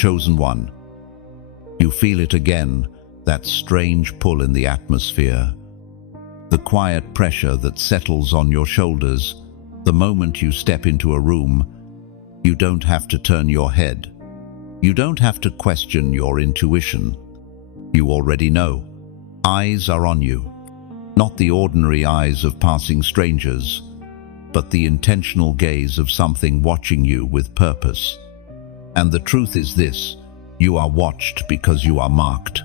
Chosen one. You feel it again, that strange pull in the atmosphere. The quiet pressure that settles on your shoulders the moment you step into a room. You don't have to turn your head. You don't have to question your intuition. You already know. Eyes are on you. Not the ordinary eyes of passing strangers, but the intentional gaze of something watching you with purpose. And the truth is this: you are watched because you are marked.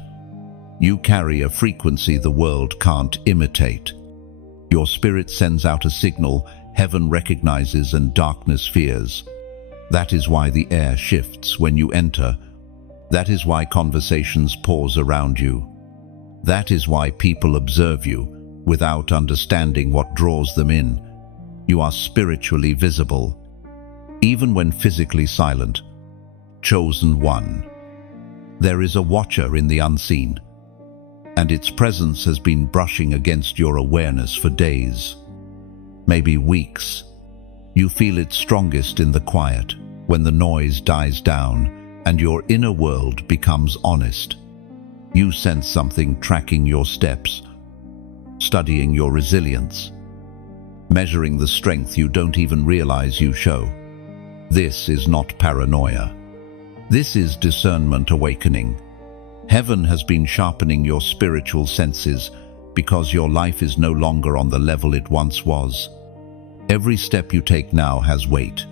You carry a frequency the world can't imitate. Your spirit sends out a signal heaven recognizes and darkness fears. That is why the air shifts when you enter. That is why conversations pause around you. That is why people observe you without understanding what draws them in. You are spiritually visible, even when physically silent. Chosen one. There is a watcher in the unseen, and its presence has been brushing against your awareness for days, maybe weeks. You feel it strongest in the quiet, when the noise dies down and your inner world becomes honest. You sense something tracking your steps, studying your resilience, measuring the strength you don't even realize you show. This is not paranoia. This is discernment awakening. Heaven has been sharpening your spiritual senses because your life is no longer on the level it once was. Every step you take now has weight.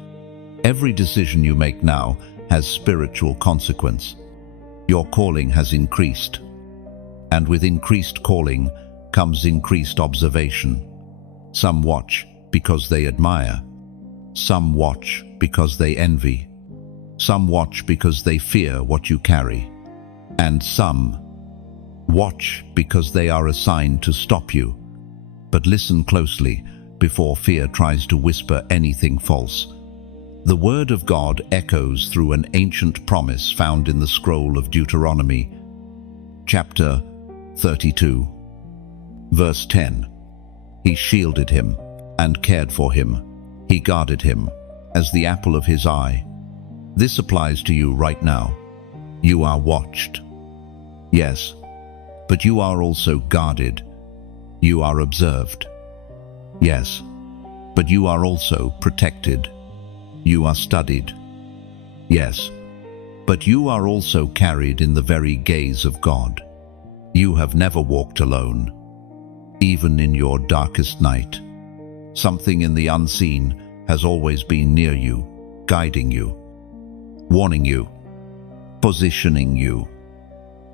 Every decision you make now has spiritual consequence. Your calling has increased. And with increased calling comes increased observation. Some watch because they admire. Some watch because they envy. Some watch because they fear what you carry. And some watch because they are assigned to stop you. But listen closely before fear tries to whisper anything false. The word of God echoes through an ancient promise found in the scroll of Deuteronomy, chapter 32, verse 10. He shielded him and cared for him. He guarded him as the apple of his eye. This applies to you right now. You are watched. Yes, but you are also guarded. You are observed. Yes, but you are also protected. You are studied. Yes, but you are also carried in the very gaze of God. You have never walked alone. Even in your darkest night, something in the unseen has always been near you, guiding you, warning you, positioning you,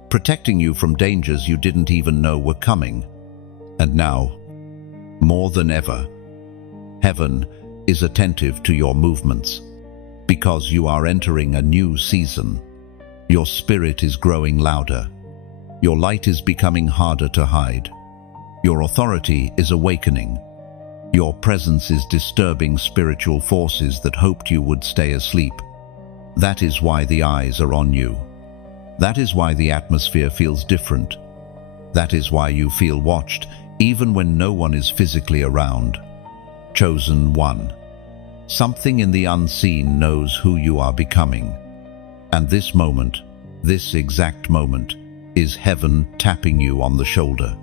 protecting you from dangers you didn't even know were coming. And now, more than ever, heaven is attentive to your movements. Because you are entering a new season. Your spirit is growing louder. Your light is becoming harder to hide. Your authority is awakening. Your presence is disturbing spiritual forces that hoped you would stay asleep. That is why the eyes are on you. That is why the atmosphere feels different. That is why you feel watched, even when no one is physically around. Chosen one. Something in the unseen knows who you are becoming. And this moment, this exact moment, is heaven tapping you on the shoulder.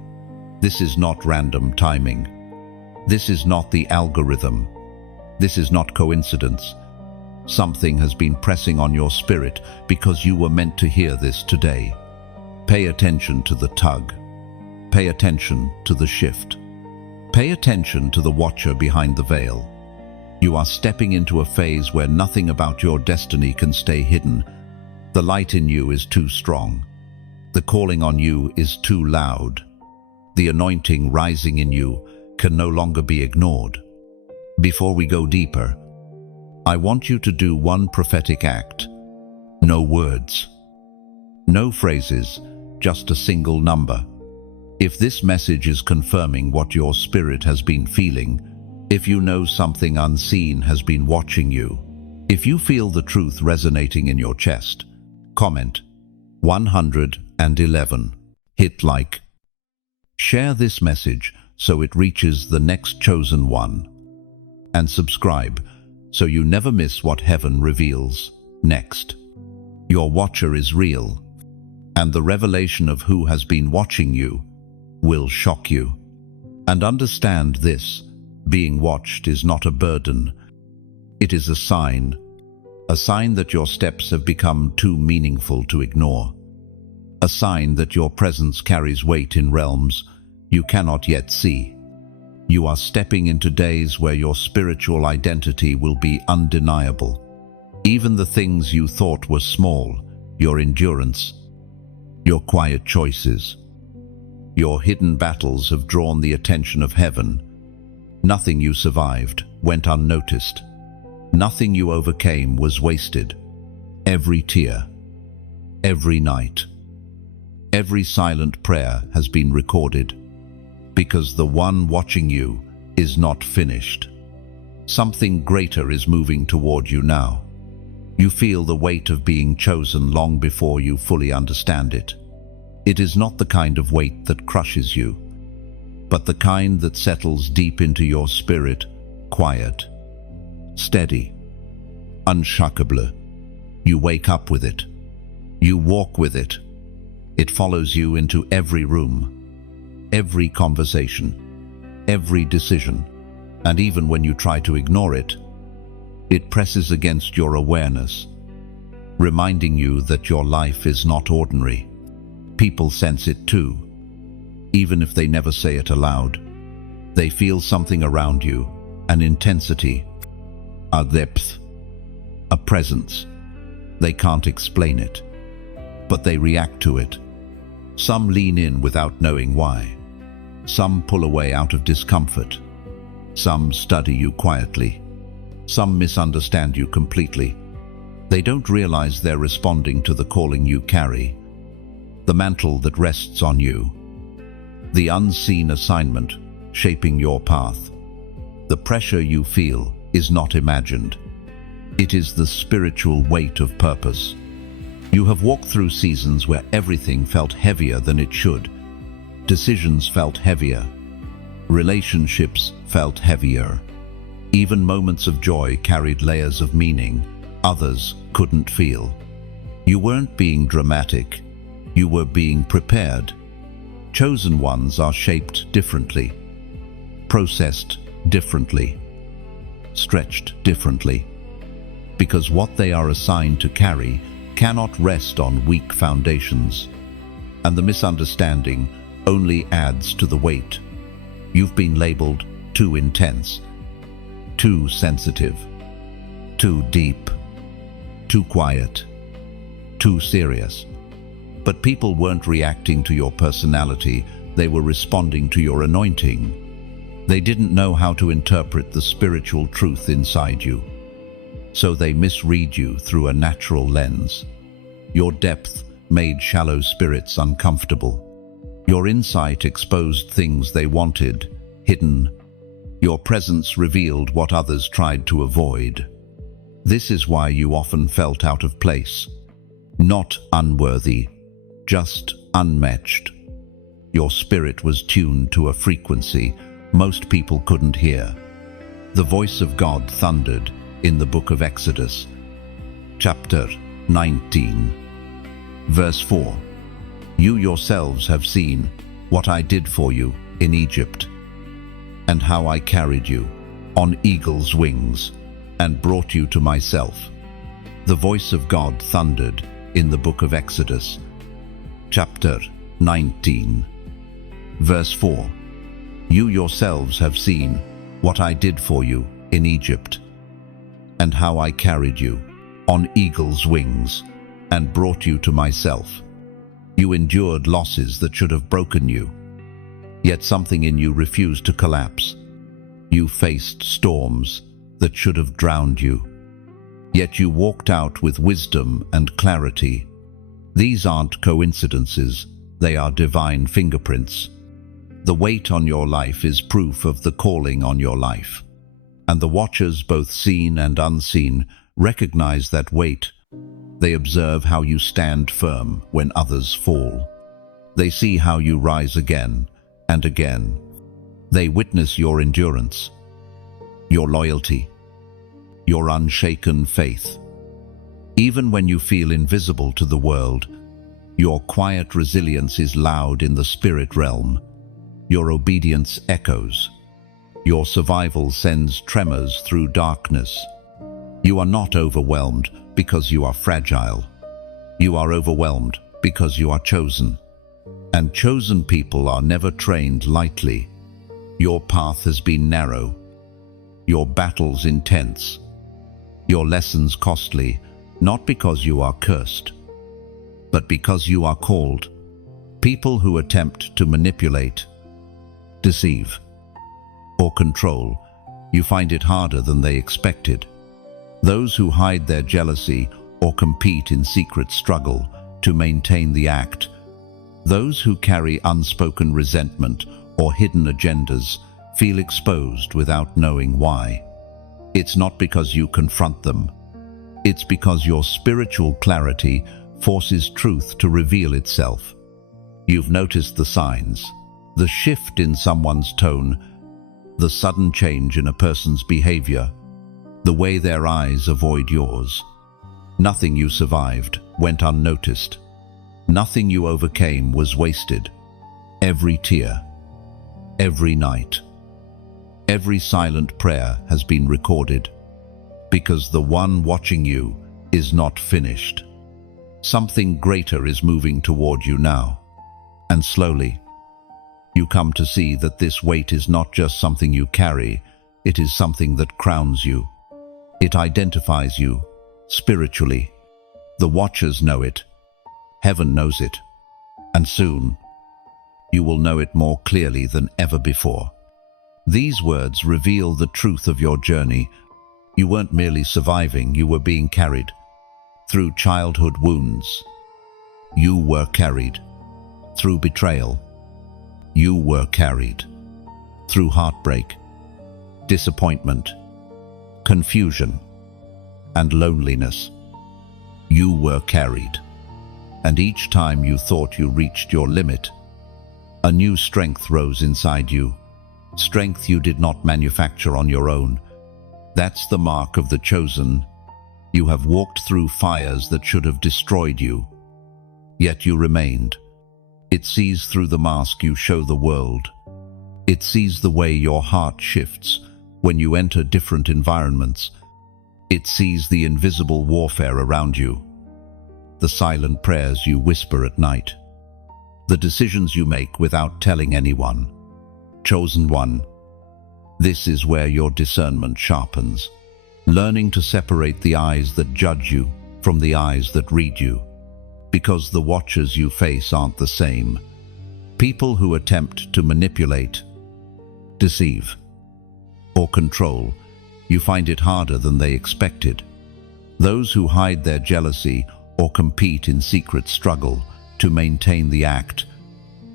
This is not random timing. This is not the algorithm. This is not coincidence. Something has been pressing on your spirit because you were meant to hear this today. Pay attention to the tug. Pay attention to the shift. Pay attention to the watcher behind the veil. You are stepping into a phase where nothing about your destiny can stay hidden. The light in you is too strong. The calling on you is too loud. The anointing rising in you can no longer be ignored. Before we go deeper, I want you to do one prophetic act. No words. No phrases, just a single number. If this message is confirming what your spirit has been feeling, if you know something unseen has been watching you, if you feel the truth resonating in your chest, comment 111. Hit like. Share this message so it reaches the next chosen one. And subscribe so you never miss what heaven reveals next. Your watcher is real, and the revelation of who has been watching you will shock you. And understand this: being watched is not a burden. It is a sign that your steps have become too meaningful to ignore. A sign that your presence carries weight in realms you cannot yet see. You are stepping into days where your spiritual identity will be undeniable. Even the things you thought were small, your endurance, your quiet choices, your hidden battles have drawn the attention of heaven. Nothing you survived went unnoticed. Nothing you overcame was wasted. Every tear, every night, every silent prayer has been recorded, because the one watching you is not finished. Something greater is moving toward you now. You feel the weight of being chosen long before you fully understand it. It is not the kind of weight that crushes you, but the kind that settles deep into your spirit, quiet, steady, unshockable. You wake up with it. You walk with it. It follows you into every room, every conversation, every decision, and even when you try to ignore it, it presses against your awareness, reminding you that your life is not ordinary. People sense it too, even if they never say it aloud. They feel something around you, an intensity, a depth, a presence. They can't explain it, but they react to it. Some lean in without knowing why. Some pull away out of discomfort. Some study you quietly. Some misunderstand you completely. They don't realize they're responding to the calling you carry, the mantle that rests on you, the unseen assignment shaping your path. The pressure you feel is not imagined. It is the spiritual weight of purpose. You have walked through seasons where everything felt heavier than it should. Decisions felt heavier. Relationships felt heavier. Even moments of joy carried layers of meaning others couldn't feel. You weren't being dramatic. You were being prepared. Chosen ones are shaped differently, processed differently, stretched differently, because what they are assigned to carry cannot rest on weak foundations, and the misunderstanding only adds to the weight. You've been labeled too intense, too sensitive, too deep, too quiet, too serious. But people weren't reacting to your personality, they were responding to your anointing. They didn't know how to interpret the spiritual truth inside you, so they misread you through a natural lens. Your depth made shallow spirits uncomfortable. Your insight exposed things they wanted hidden. Your presence revealed what others tried to avoid. This is why you often felt out of place. Not unworthy, just unmatched. Your spirit was tuned to a frequency most people couldn't hear. The voice of God thundered in the book of Exodus, chapter 19, verse 4. You yourselves have seen what I did for you in Egypt, and how I carried you on eagle's wings and brought you to myself. The voice of God thundered in the book of Exodus, chapter 19, verse 4. You yourselves have seen what I did for you in Egypt, and how I carried you on eagle's wings and brought you to myself. You endured losses that should have broken you, yet something in you refused to collapse. You faced storms that should have drowned you, yet you walked out with wisdom and clarity. These aren't coincidences, they are divine fingerprints. The weight on your life is proof of the calling on your life, and the watchers, both seen and unseen, recognize that weight. They observe how you stand firm when others fall. They see how you rise again and again. They witness your endurance, your loyalty, your unshaken faith. Even when you feel invisible to the world, your quiet resilience is loud in the spirit realm. Your obedience echoes. Your survival sends tremors through darkness. You are not overwhelmed because you are fragile. You are overwhelmed because you are chosen. And chosen people are never trained lightly. Your path has been narrow. Your battles intense. Your lessons costly, not because you are cursed, but because you are called. People who attempt to manipulate, deceive, or control, you find it harder than they expected. Those who hide their jealousy or compete in secret struggle to maintain the act, those who carry unspoken resentment or hidden agendas feel exposed without knowing why. It's not because you confront them. It's because your spiritual clarity forces truth to reveal itself. You've noticed the signs, the shift in someone's tone, the sudden change in a person's behavior, the way their eyes avoid yours. Nothing you survived went unnoticed. Nothing you overcame was wasted. Every tear, every night, every silent prayer has been recorded, because the one watching you is not finished. Something greater is moving toward you now, and slowly, you come to see that this weight is not just something you carry, it is something that crowns you. It identifies you, spiritually. The watchers know it. Heaven knows it. And soon, you will know it more clearly than ever before. These words reveal the truth of your journey. You weren't merely surviving, you were being carried. Through childhood wounds, you were carried. Through betrayal, you were carried. Through heartbreak, disappointment, confusion, and loneliness, you were carried. And each time you thought you reached your limit, a new strength rose inside you. Strength you did not manufacture on your own. That's the mark of the chosen. You have walked through fires that should have destroyed you, yet you remained. It sees through the mask you show the world. It sees the way your heart shifts when you enter different environments. It sees the invisible warfare around you, the silent prayers you whisper at night, the decisions you make without telling anyone. Chosen one, this is where your discernment sharpens, learning to separate the eyes that judge you from the eyes that read you, because the watchers you face aren't the same. People who attempt to manipulate, deceive, or control, you find it harder than they expected. Those who hide their jealousy or compete in secret struggle to maintain the act,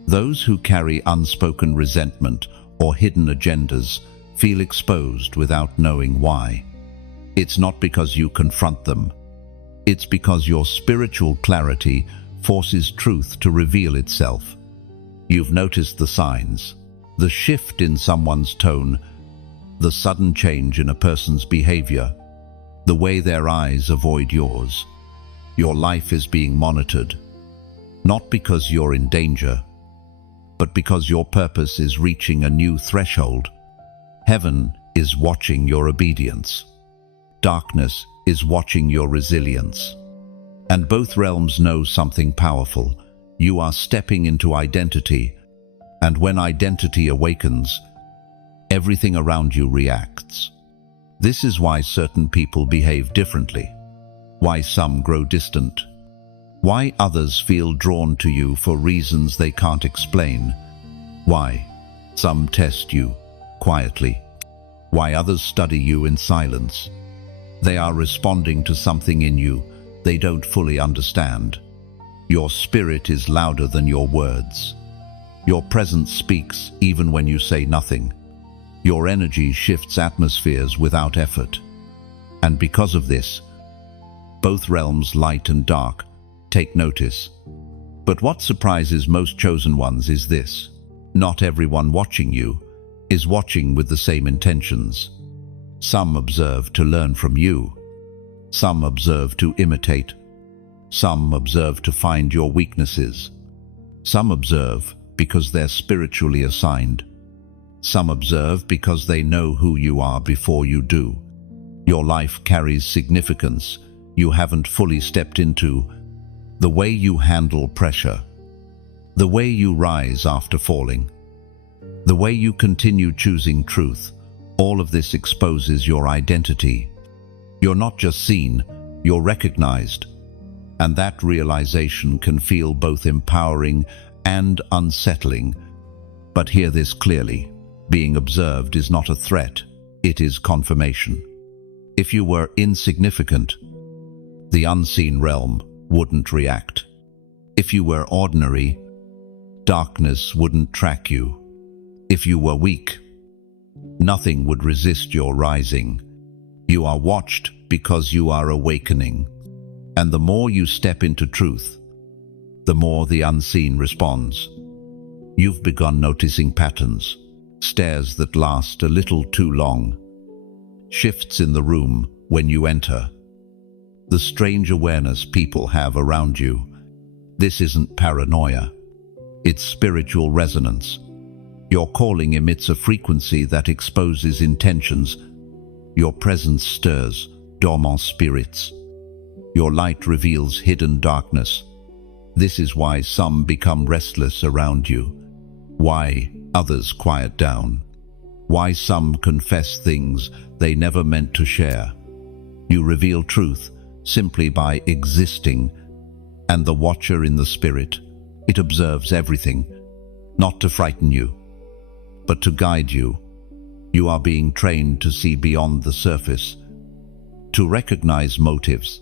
those who carry unspoken resentment or hidden agendas feel exposed without knowing why. It's not because you confront them. It's because your spiritual clarity forces truth to reveal itself. You've noticed the signs, the shift in someone's tone, the sudden change in a person's behavior, the way their eyes avoid yours. Your life is being monitored, not because you're in danger, but because your purpose is reaching a new threshold. Heaven is watching your obedience. Darkness is watching your resilience. And both realms know something powerful. You are stepping into identity, and when identity awakens, everything around you reacts. This is why certain people behave differently, why some grow distant, why others feel drawn to you for reasons they can't explain, why some test you quietly, why others study you in silence. They are responding to something in you they don't fully understand. Your spirit is louder than your words. Your presence speaks even when you say nothing. Your energy shifts atmospheres without effort. And because of this, both realms, light and dark, take notice. But what surprises most chosen ones is this: not everyone watching you is watching with the same intentions. Some observe to learn from you. Some observe to imitate. Some observe to find your weaknesses. Some observe because they're spiritually assigned. Some observe because they know who you are before you do. Your life carries significance you haven't fully stepped into. The way you handle pressure. The way you rise after falling. The way you continue choosing truth. All of this exposes your identity. You're not just seen, you're recognized. And that realization can feel both empowering and unsettling. But hear this clearly. Being observed is not a threat, it is confirmation. If you were insignificant, the unseen realm wouldn't react. If you were ordinary, darkness wouldn't track you. If you were weak, nothing would resist your rising. You are watched because you are awakening. And the more you step into truth, the more the unseen responds. You've begun noticing patterns, stares that last a little too long, shifts in the room when you enter, the strange awareness people have around you. This isn't paranoia, it's spiritual resonance. Your calling emits a frequency that exposes intentions. Your presence stirs dormant spirits. Your light reveals hidden darkness. This is why some become restless around you, why others quiet down, why some confess things they never meant to share. You reveal truth simply by existing, and the watcher in the spirit, it observes everything, not to frighten you, but to guide you. You are being trained to see beyond the surface, to recognize motives,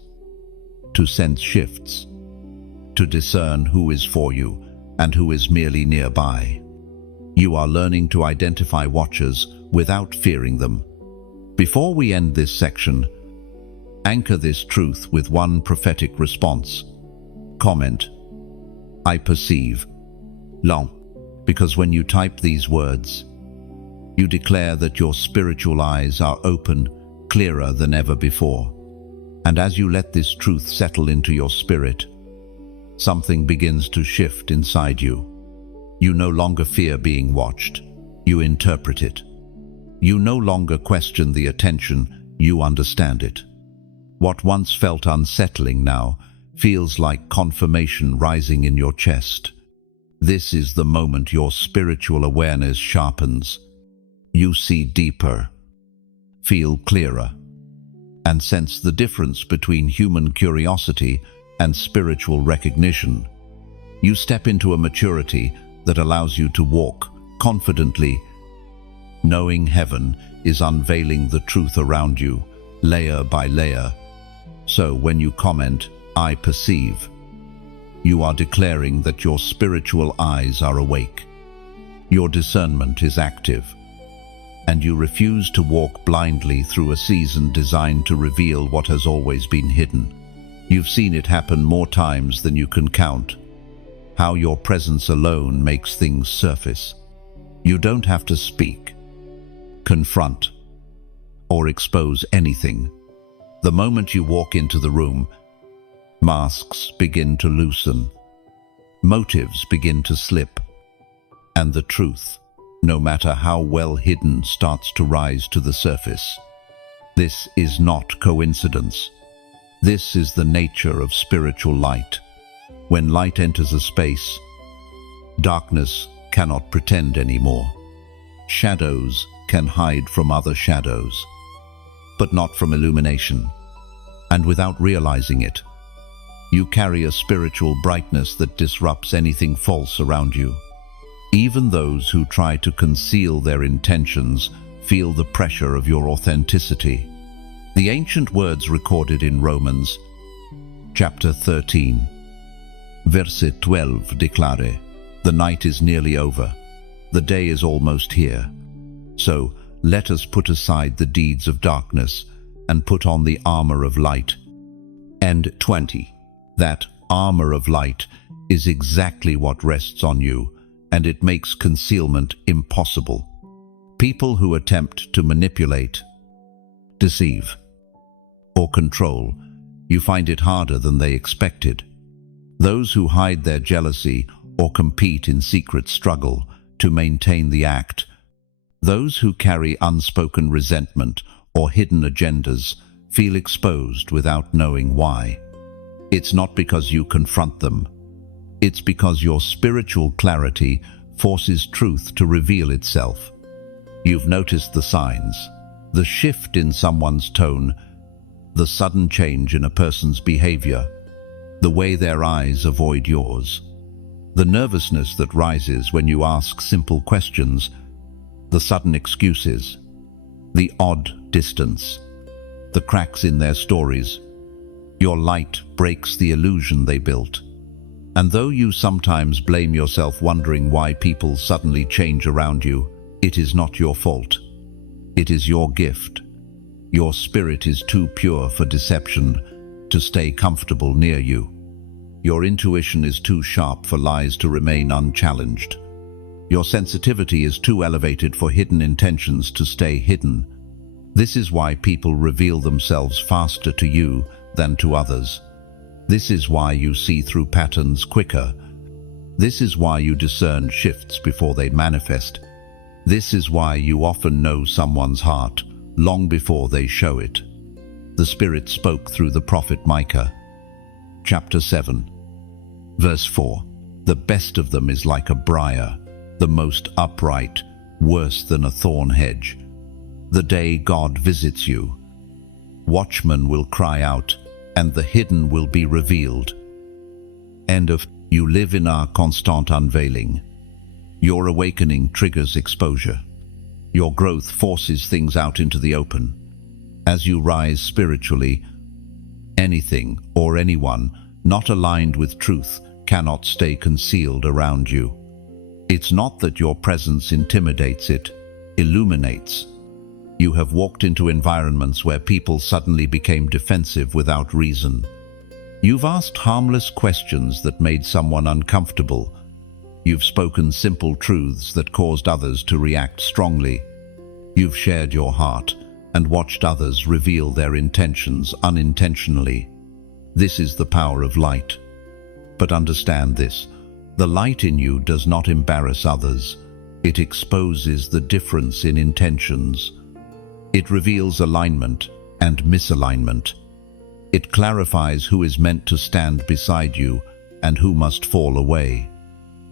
to sense shifts, to discern who is for you and who is merely nearby. You are learning to identify watchers without fearing them. Before we end this section, anchor this truth with one prophetic response. Comment, I perceive, long, because when you type these words, you declare that your spiritual eyes are open, clearer than ever before. And as you let this truth settle into your spirit, something begins to shift inside you. You no longer fear being watched. You interpret it. You no longer question the attention. You understand it. What once felt unsettling now feels like confirmation rising in your chest. This is the moment your spiritual awareness sharpens. You see deeper, feel clearer, and sense the difference between human curiosity and spiritual recognition. You step into a maturity that allows you to walk confidently, knowing heaven is unveiling the truth around you, layer by layer. So when you comment, I perceive, you are declaring that your spiritual eyes are awake. Your discernment is active, and you refuse to walk blindly through a season designed to reveal what has always been hidden. You've seen it happen more times than you can count. How your presence alone makes things surface. You don't have to speak, confront, or expose anything. The moment you walk into the room, masks begin to loosen, motives begin to slip, and the truth, no matter how well hidden, starts to rise to the surface. This is not coincidence. This is the nature of spiritual light. When light enters a space, darkness cannot pretend anymore. Shadows can hide from other shadows, but not from illumination. And without realizing it, you carry a spiritual brightness that disrupts anything false around you. Even those who try to conceal their intentions feel the pressure of your authenticity. The ancient words recorded in Romans, chapter 13, verset 12 declare, the night is nearly over, the day is almost here. So let us put aside the deeds of darkness and put on the armor of light. And 20, that armor of light is exactly what rests on you, and it makes concealment impossible. People who attempt to manipulate, deceive, or control, you find it harder than they expected. Those who hide their jealousy or compete in secret struggle to maintain the act, those who carry unspoken resentment or hidden agendas feel exposed without knowing why. It's not because you confront them. It's because your spiritual clarity forces truth to reveal itself. You've noticed the signs, the shift in someone's tone, the sudden change in a person's behavior, the way their eyes avoid yours, the nervousness that rises when you ask simple questions, the sudden excuses, the odd distance, the cracks in their stories. Your light breaks the illusion they built. And though you sometimes blame yourself wondering why people suddenly change around you, it is not your fault. It is your gift. Your spirit is too pure for deception to stay comfortable near you. Your intuition is too sharp for lies to remain unchallenged. Your sensitivity is too elevated for hidden intentions to stay hidden. This is why people reveal themselves faster to you than to others. This is why you see through patterns quicker. This is why you discern shifts before they manifest. This is why you often know someone's heart long before they show it. The Spirit spoke through the prophet Micah. Chapter 7, verse 4. The best of them is like a briar, the most upright, worse than a thorn hedge. The day God visits you, watchmen will cry out, and the hidden will be revealed. You live in our constant unveiling. Your awakening triggers exposure. Your growth forces things out into the open. As you rise spiritually, anything or anyone not aligned with truth cannot stay concealed around you. It's not that your presence intimidates, it illuminates. You have walked into environments where people suddenly became defensive without reason. You've asked harmless questions that made someone uncomfortable. You've spoken simple truths that caused others to react strongly. You've shared your heart and watched others reveal their intentions unintentionally. This is the power of light. But understand this, the light in you does not embarrass others. It exposes the difference in intentions. It reveals alignment and misalignment. It clarifies who is meant to stand beside you and who must fall away.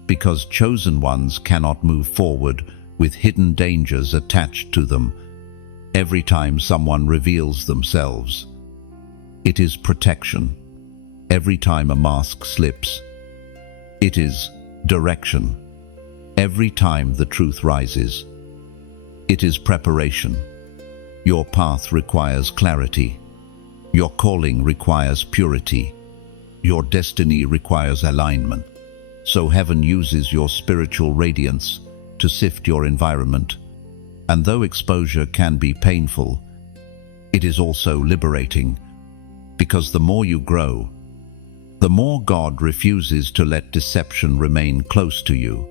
Because chosen ones cannot move forward with hidden dangers attached to them. Every time someone reveals themselves, it is protection. Every time a mask slips, it is direction. Every time the truth rises, it is preparation. Your path requires clarity. Your calling requires purity. Your destiny requires alignment. So heaven uses your spiritual radiance to sift your environment. And though exposure can be painful, it is also liberating, because the more you grow, the more God refuses to let deception remain close to you.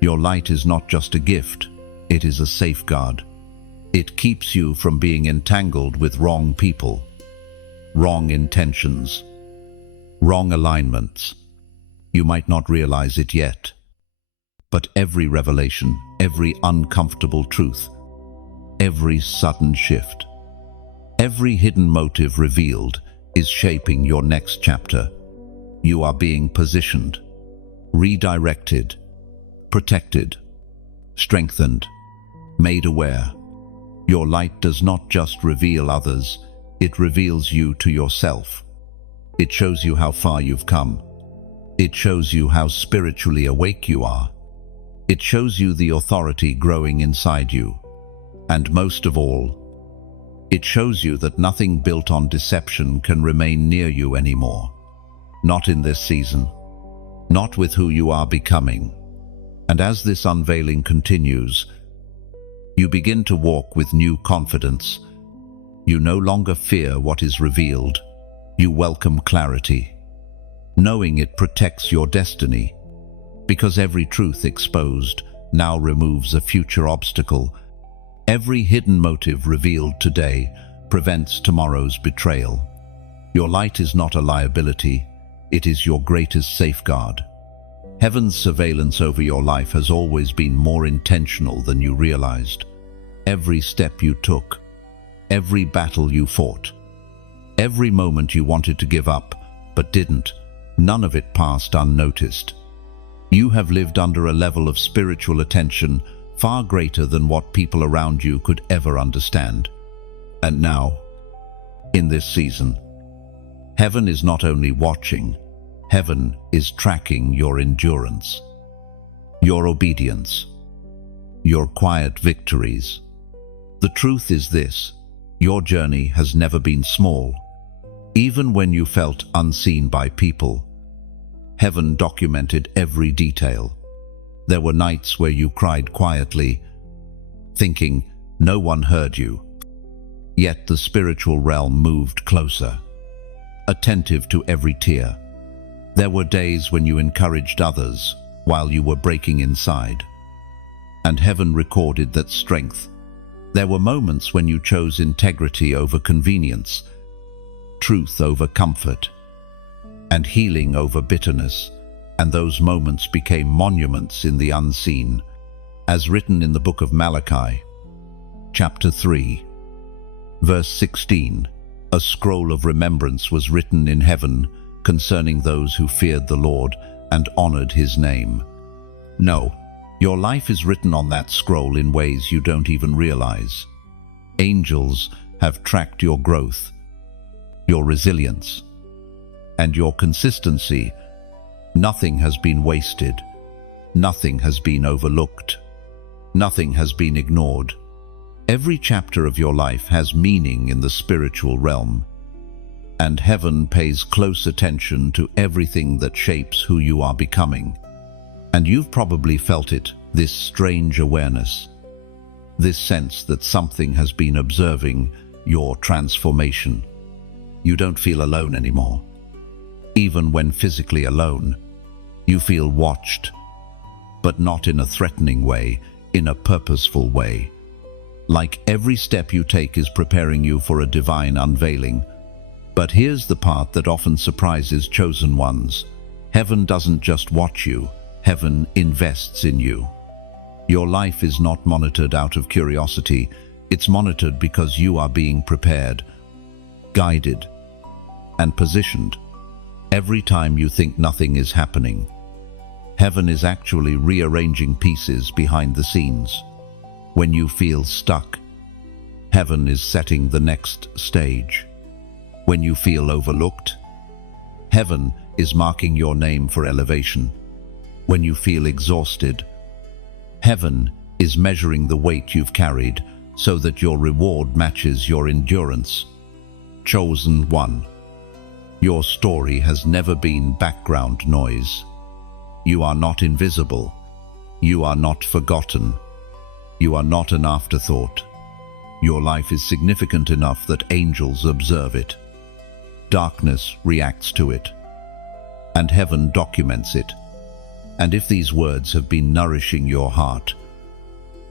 Your light is not just a gift, it is a safeguard. It keeps you from being entangled with wrong people, wrong intentions, wrong alignments. You might not realize it yet, but every revelation, every uncomfortable truth, every sudden shift, every hidden motive revealed is shaping your next chapter. You are being positioned, redirected, protected, strengthened, made aware. Your light does not just reveal others, it reveals you to yourself. It shows you how far you've come. It shows you how spiritually awake you are. It shows you the authority growing inside you. And most of all, it shows you that nothing built on deception can remain near you anymore. Not in this season. Not with who you are becoming. And as this unveiling continues, you begin to walk with new confidence. You no longer fear what is revealed. You welcome clarity, knowing it protects your destiny. Because every truth exposed now removes a future obstacle. Every hidden motive revealed today prevents tomorrow's betrayal. Your light is not a liability, it is your greatest safeguard. Heaven's surveillance over your life has always been more intentional than you realized. Every step you took, every battle you fought, every moment you wanted to give up but didn't, none of it passed unnoticed. You have lived under a level of spiritual attention far greater than what people around you could ever understand. And now, in this season, heaven is not only watching, heaven is tracking your endurance, your obedience, your quiet victories. The truth is this: your journey has never been small. Even when you felt unseen by people, heaven documented every detail. There were nights where you cried quietly, thinking no one heard you. Yet the spiritual realm moved closer, attentive to every tear. There were days when you encouraged others while you were breaking inside, and heaven recorded that strength. There were moments when you chose integrity over convenience, truth over comfort, and healing over bitterness, and those moments became monuments in the unseen, as written in the book of Malachi, chapter 3, verse 16. A scroll of remembrance was written in heaven concerning those who feared the Lord and honored his name. No, your life is written on that scroll in ways you don't even realize. Angels have tracked your growth, your resilience, and your consistency. Nothing has been wasted. Nothing has been overlooked. Nothing has been ignored. Every chapter of your life has meaning in the spiritual realm, and heaven pays close attention to everything that shapes who you are becoming. And you've probably felt it, this strange awareness, this sense that something has been observing your transformation. You don't feel alone anymore. Even when physically alone, you feel watched, but not in a threatening way, in a purposeful way. Like every step you take is preparing you for a divine unveiling. But here's the part that often surprises chosen ones. Heaven doesn't just watch you, heaven invests in you. Your life is not monitored out of curiosity, it's monitored because you are being prepared, guided, and positioned. Every time you think nothing is happening, heaven is actually rearranging pieces behind the scenes. When you feel stuck, heaven is setting the next stage. When you feel overlooked, heaven is marking your name for elevation. When you feel exhausted, heaven is measuring the weight you've carried so that your reward matches your endurance. Chosen one. Your story has never been background noise. You are not invisible. You are not forgotten. You are not an afterthought. Your life is significant enough that angels observe it. Darkness reacts to it, and heaven documents it. And if these words have been nourishing your heart,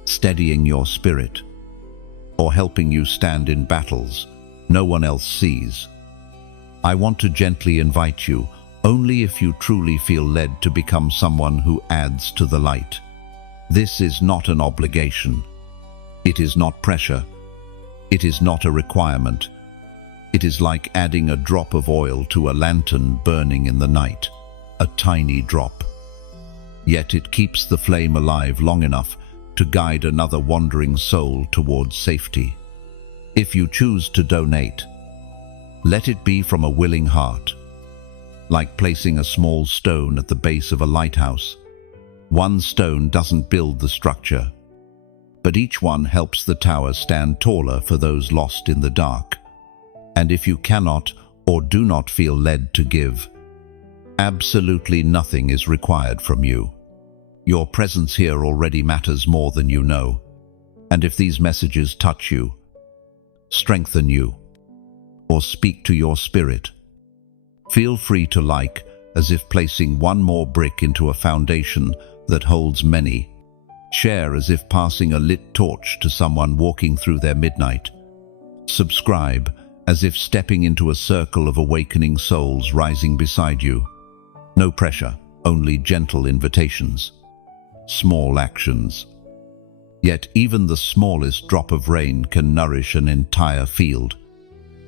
steadying your spirit, or helping you stand in battles no one else sees, I want to gently invite you, only if you truly feel led, to become someone who adds to the light. This is not an obligation. It is not pressure. It is not a requirement. It is like adding a drop of oil to a lantern burning in the night, a tiny drop. Yet it keeps the flame alive long enough to guide another wandering soul towards safety. If you choose to donate, let it be from a willing heart, like placing a small stone at the base of a lighthouse. One stone doesn't build the structure, but each one helps the tower stand taller for those lost in the dark. And if you cannot or do not feel led to give, absolutely nothing is required from you. Your presence here already matters more than you know. And if these messages touch you, strengthen you, or speak to your spirit, feel free to like, as if placing one more brick into a foundation that holds many. Share as if passing a lit torch to someone walking through their midnight. Subscribe, as if stepping into a circle of awakening souls rising beside you. No pressure, only gentle invitations. Small actions. Yet even the smallest drop of rain can nourish an entire field.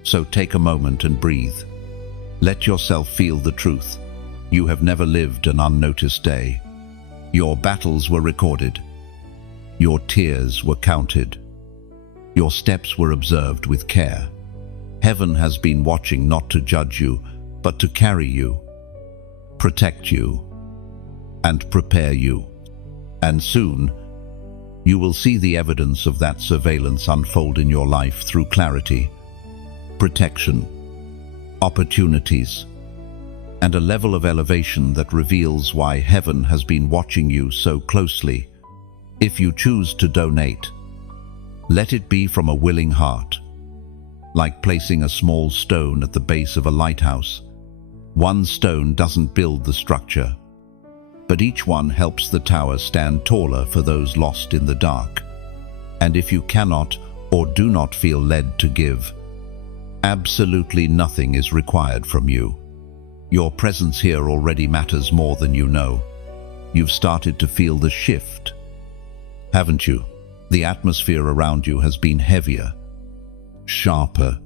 So take a moment and breathe. Let yourself feel the truth. You have never lived an unnoticed day. Your battles were recorded. Your tears were counted. Your steps were observed with care. Heaven has been watching not to judge you, but to carry you, protect you, and prepare you. And soon, you will see the evidence of that surveillance unfold in your life through clarity, protection, opportunities, and a level of elevation that reveals why heaven has been watching you so closely. If you choose to donate, let it be from a willing heart, like placing a small stone at the base of a lighthouse. One stone doesn't build the structure, but each one helps the tower stand taller for those lost in the dark. And if you cannot or do not feel led to give, absolutely nothing is required from you. Your presence here already matters more than you know. You've started to feel the shift, haven't you? The atmosphere around you has been heavier, sharper,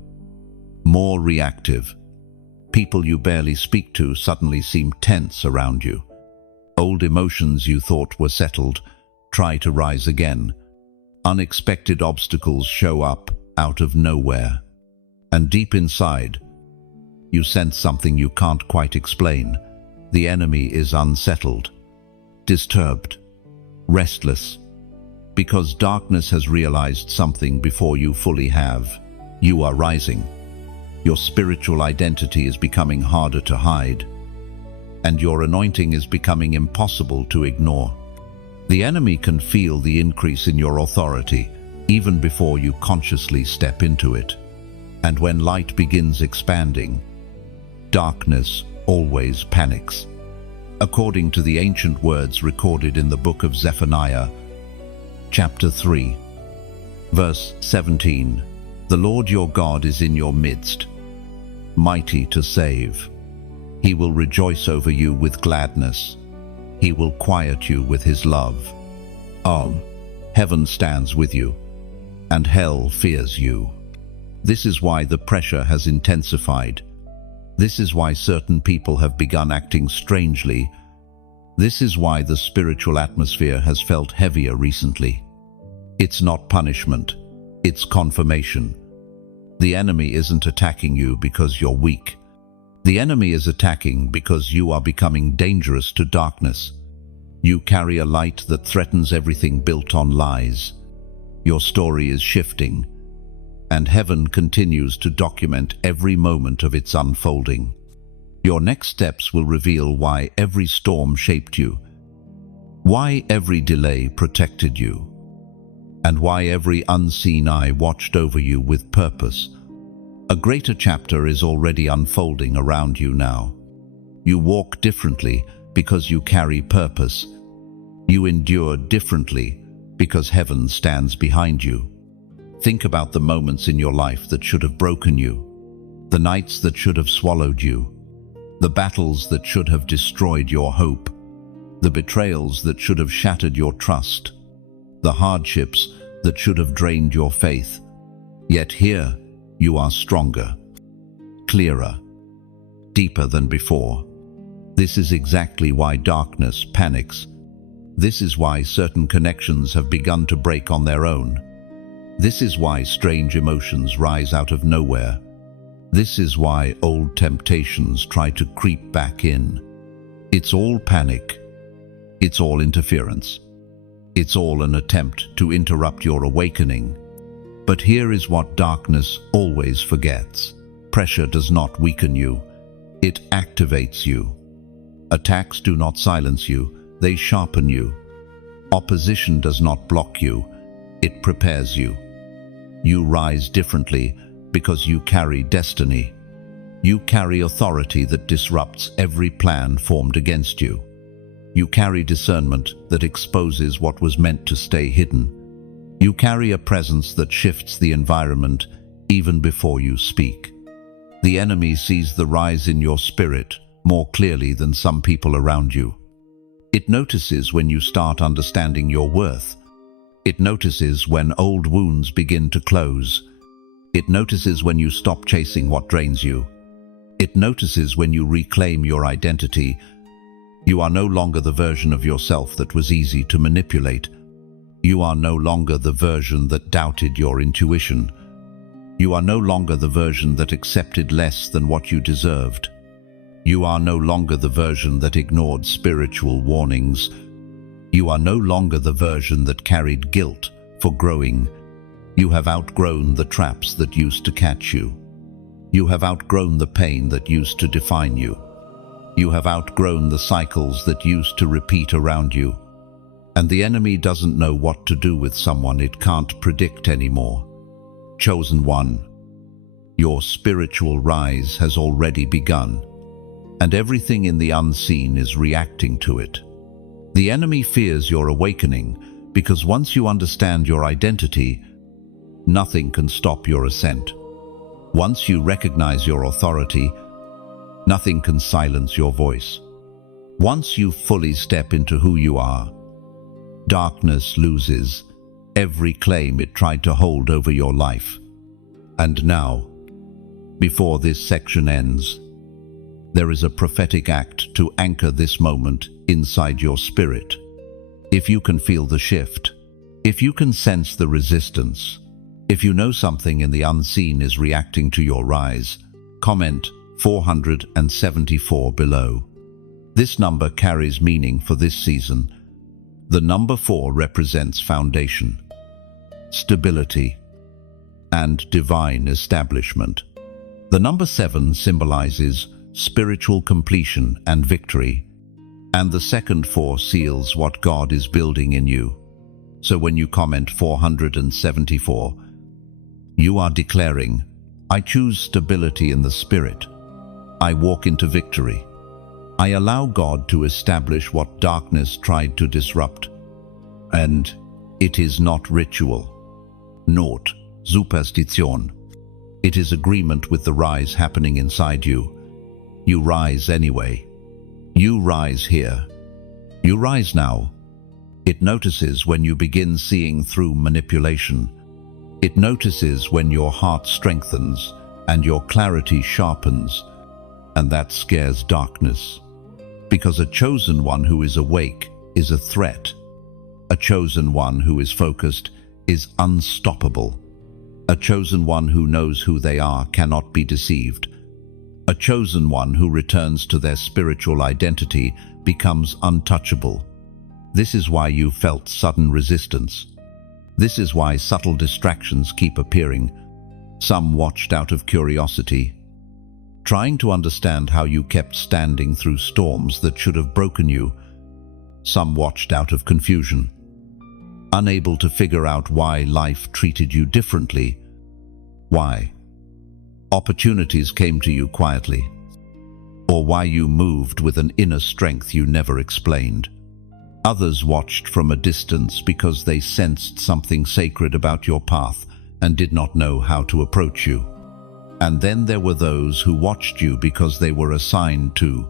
more reactive. People you barely speak to suddenly seem tense around you. Old emotions you thought were settled try to rise again. Unexpected obstacles show up out of nowhere. And deep inside, you sense something you can't quite explain. The enemy is unsettled, disturbed, restless, because darkness has realized something before you fully have. You are rising. Your spiritual identity is becoming harder to hide, and your anointing is becoming impossible to ignore. The enemy can feel the increase in your authority even before you consciously step into it. And when light begins expanding, darkness always panics. According to the ancient words recorded in the book of Zephaniah, chapter 3, verse 17, "The Lord your God is in your midst, mighty to save. He will rejoice over you with gladness. He will quiet you with his love." Heaven stands with you, and hell fears you. This is why the pressure has intensified. This is why certain people have begun acting strangely. This is why the spiritual atmosphere has felt heavier recently. It's not punishment, it's confirmation. The enemy isn't attacking you because you're weak. The enemy is attacking because you are becoming dangerous to darkness. You carry a light that threatens everything built on lies. Your story is shifting, and heaven continues to document every moment of its unfolding. Your next steps will reveal why every storm shaped you, why every delay protected you, and why every unseen eye watched over you with purpose. A greater chapter is already unfolding around you now. You walk differently because you carry purpose. You endure differently because heaven stands behind you. Think about the moments in your life that should have broken you, the nights that should have swallowed you, the battles that should have destroyed your hope, the betrayals that should have shattered your trust, the hardships that should have drained your faith. Yet here, you are stronger, clearer, deeper than before. This is exactly why darkness panics. This is why certain connections have begun to break on their own. This is why strange emotions rise out of nowhere. This is why old temptations try to creep back in. It's all panic. It's all interference. It's all an attempt to interrupt your awakening. But here is what darkness always forgets. Pressure does not weaken you. It activates you. Attacks do not silence you. They sharpen you. Opposition does not block you. It prepares you. You rise differently because you carry destiny. You carry authority that disrupts every plan formed against you. You carry discernment that exposes what was meant to stay hidden. You carry a presence that shifts the environment even before you speak. The enemy sees the rise in your spirit more clearly than some people around you. It notices when you start understanding your worth. It notices when old wounds begin to close. It notices when you stop chasing what drains you. It notices when you reclaim your identity. You are no longer the version of yourself that was easy to manipulate. You are no longer the version that doubted your intuition. You are no longer the version that accepted less than what you deserved. You are no longer the version that ignored spiritual warnings. You are no longer the version that carried guilt for growing. You have outgrown the traps that used to catch you. You have outgrown the pain that used to define you. You have outgrown the cycles that used to repeat around you. And the enemy doesn't know what to do with someone it can't predict anymore. Chosen one, your spiritual rise has already begun, and everything in the unseen is reacting to it. The enemy fears your awakening because once you understand your identity, nothing can stop your ascent. Once you recognize your authority, nothing can silence your voice. Once you fully step into who you are, darkness loses every claim it tried to hold over your life. And now, before this section ends, there is a prophetic act to anchor this moment inside your spirit. If you can feel the shift, if you can sense the resistance, if you know something in the unseen is reacting to your rise, comment 474 below. This number carries meaning for this season. The number 4 represents foundation, stability, and divine establishment. The number 7 symbolizes spiritual completion and victory, and the second 4 seals what God is building in you. So when you comment 474, you are declaring, I choose stability in the spirit. I walk into victory. I allow God to establish what darkness tried to disrupt. And it is not ritual, not superstition. It is agreement with the rise happening inside you. You rise anyway. You rise here. You rise now. It notices when you begin seeing through manipulation. It notices when your heart strengthens and your clarity sharpens. And that scares darkness. Because a chosen one who is awake is a threat. A chosen one who is focused is unstoppable. A chosen one who knows who they are cannot be deceived. A chosen one who returns to their spiritual identity becomes untouchable. This is why you felt sudden resistance. This is why subtle distractions keep appearing. Some watched out of curiosity, trying to understand how you kept standing through storms that should have broken you. Some watched out of confusion, unable to figure out why life treated you differently. Why opportunities came to you quietly, or why you moved with an inner strength you never explained. Others watched from a distance because they sensed something sacred about your path and did not know how to approach you. And then there were those who watched you because they were assigned to.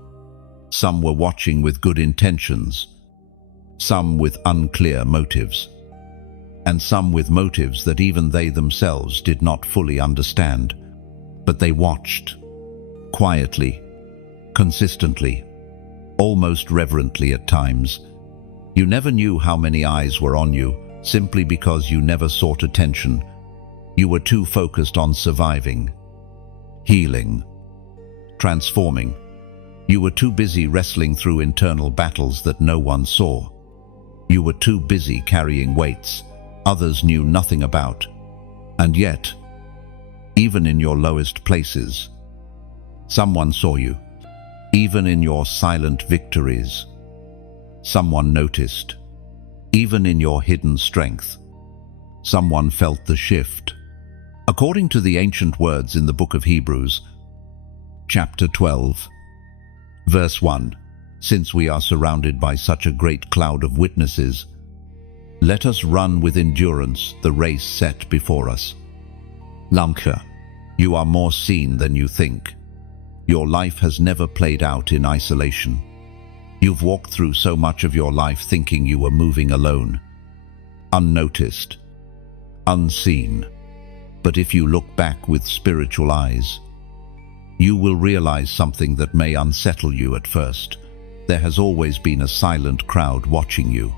Some were watching with good intentions, some with unclear motives, and some with motives that even they themselves did not fully understand. But they watched, quietly, consistently, almost reverently at times. You never knew how many eyes were on you, simply because you never sought attention. You were too focused on surviving, healing, transforming. You were too busy wrestling through internal battles that no one saw. You were too busy carrying weights others knew nothing about. And yet, even in your lowest places, someone saw you. Even in your silent victories, someone noticed. Even in your hidden strength, someone felt the shift. According to the ancient words in the book of Hebrews, chapter 12, verse 1, since we are surrounded by such a great cloud of witnesses, let us run with endurance the race set before us. Lamke, You are more seen than you think. Your life has never played out in isolation. You've walked through so much of your life thinking you were moving alone, unnoticed, unseen. But if you look back with spiritual eyes, you will realize something that may unsettle you at first. There has always been a silent crowd watching you.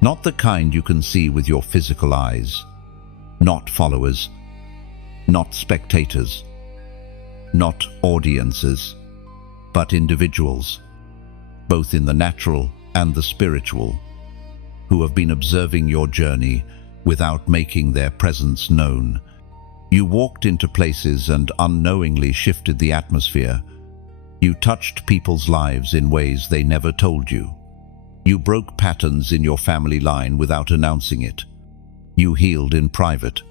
Not the kind you can see with your physical eyes. Not followers, not spectators, not audiences, but individuals, both in the natural and the spiritual, who have been observing your journey without making their presence known. You walked into places and unknowingly shifted the atmosphere. You touched people's lives in ways they never told you. You broke patterns in your family line without announcing it. You healed in private.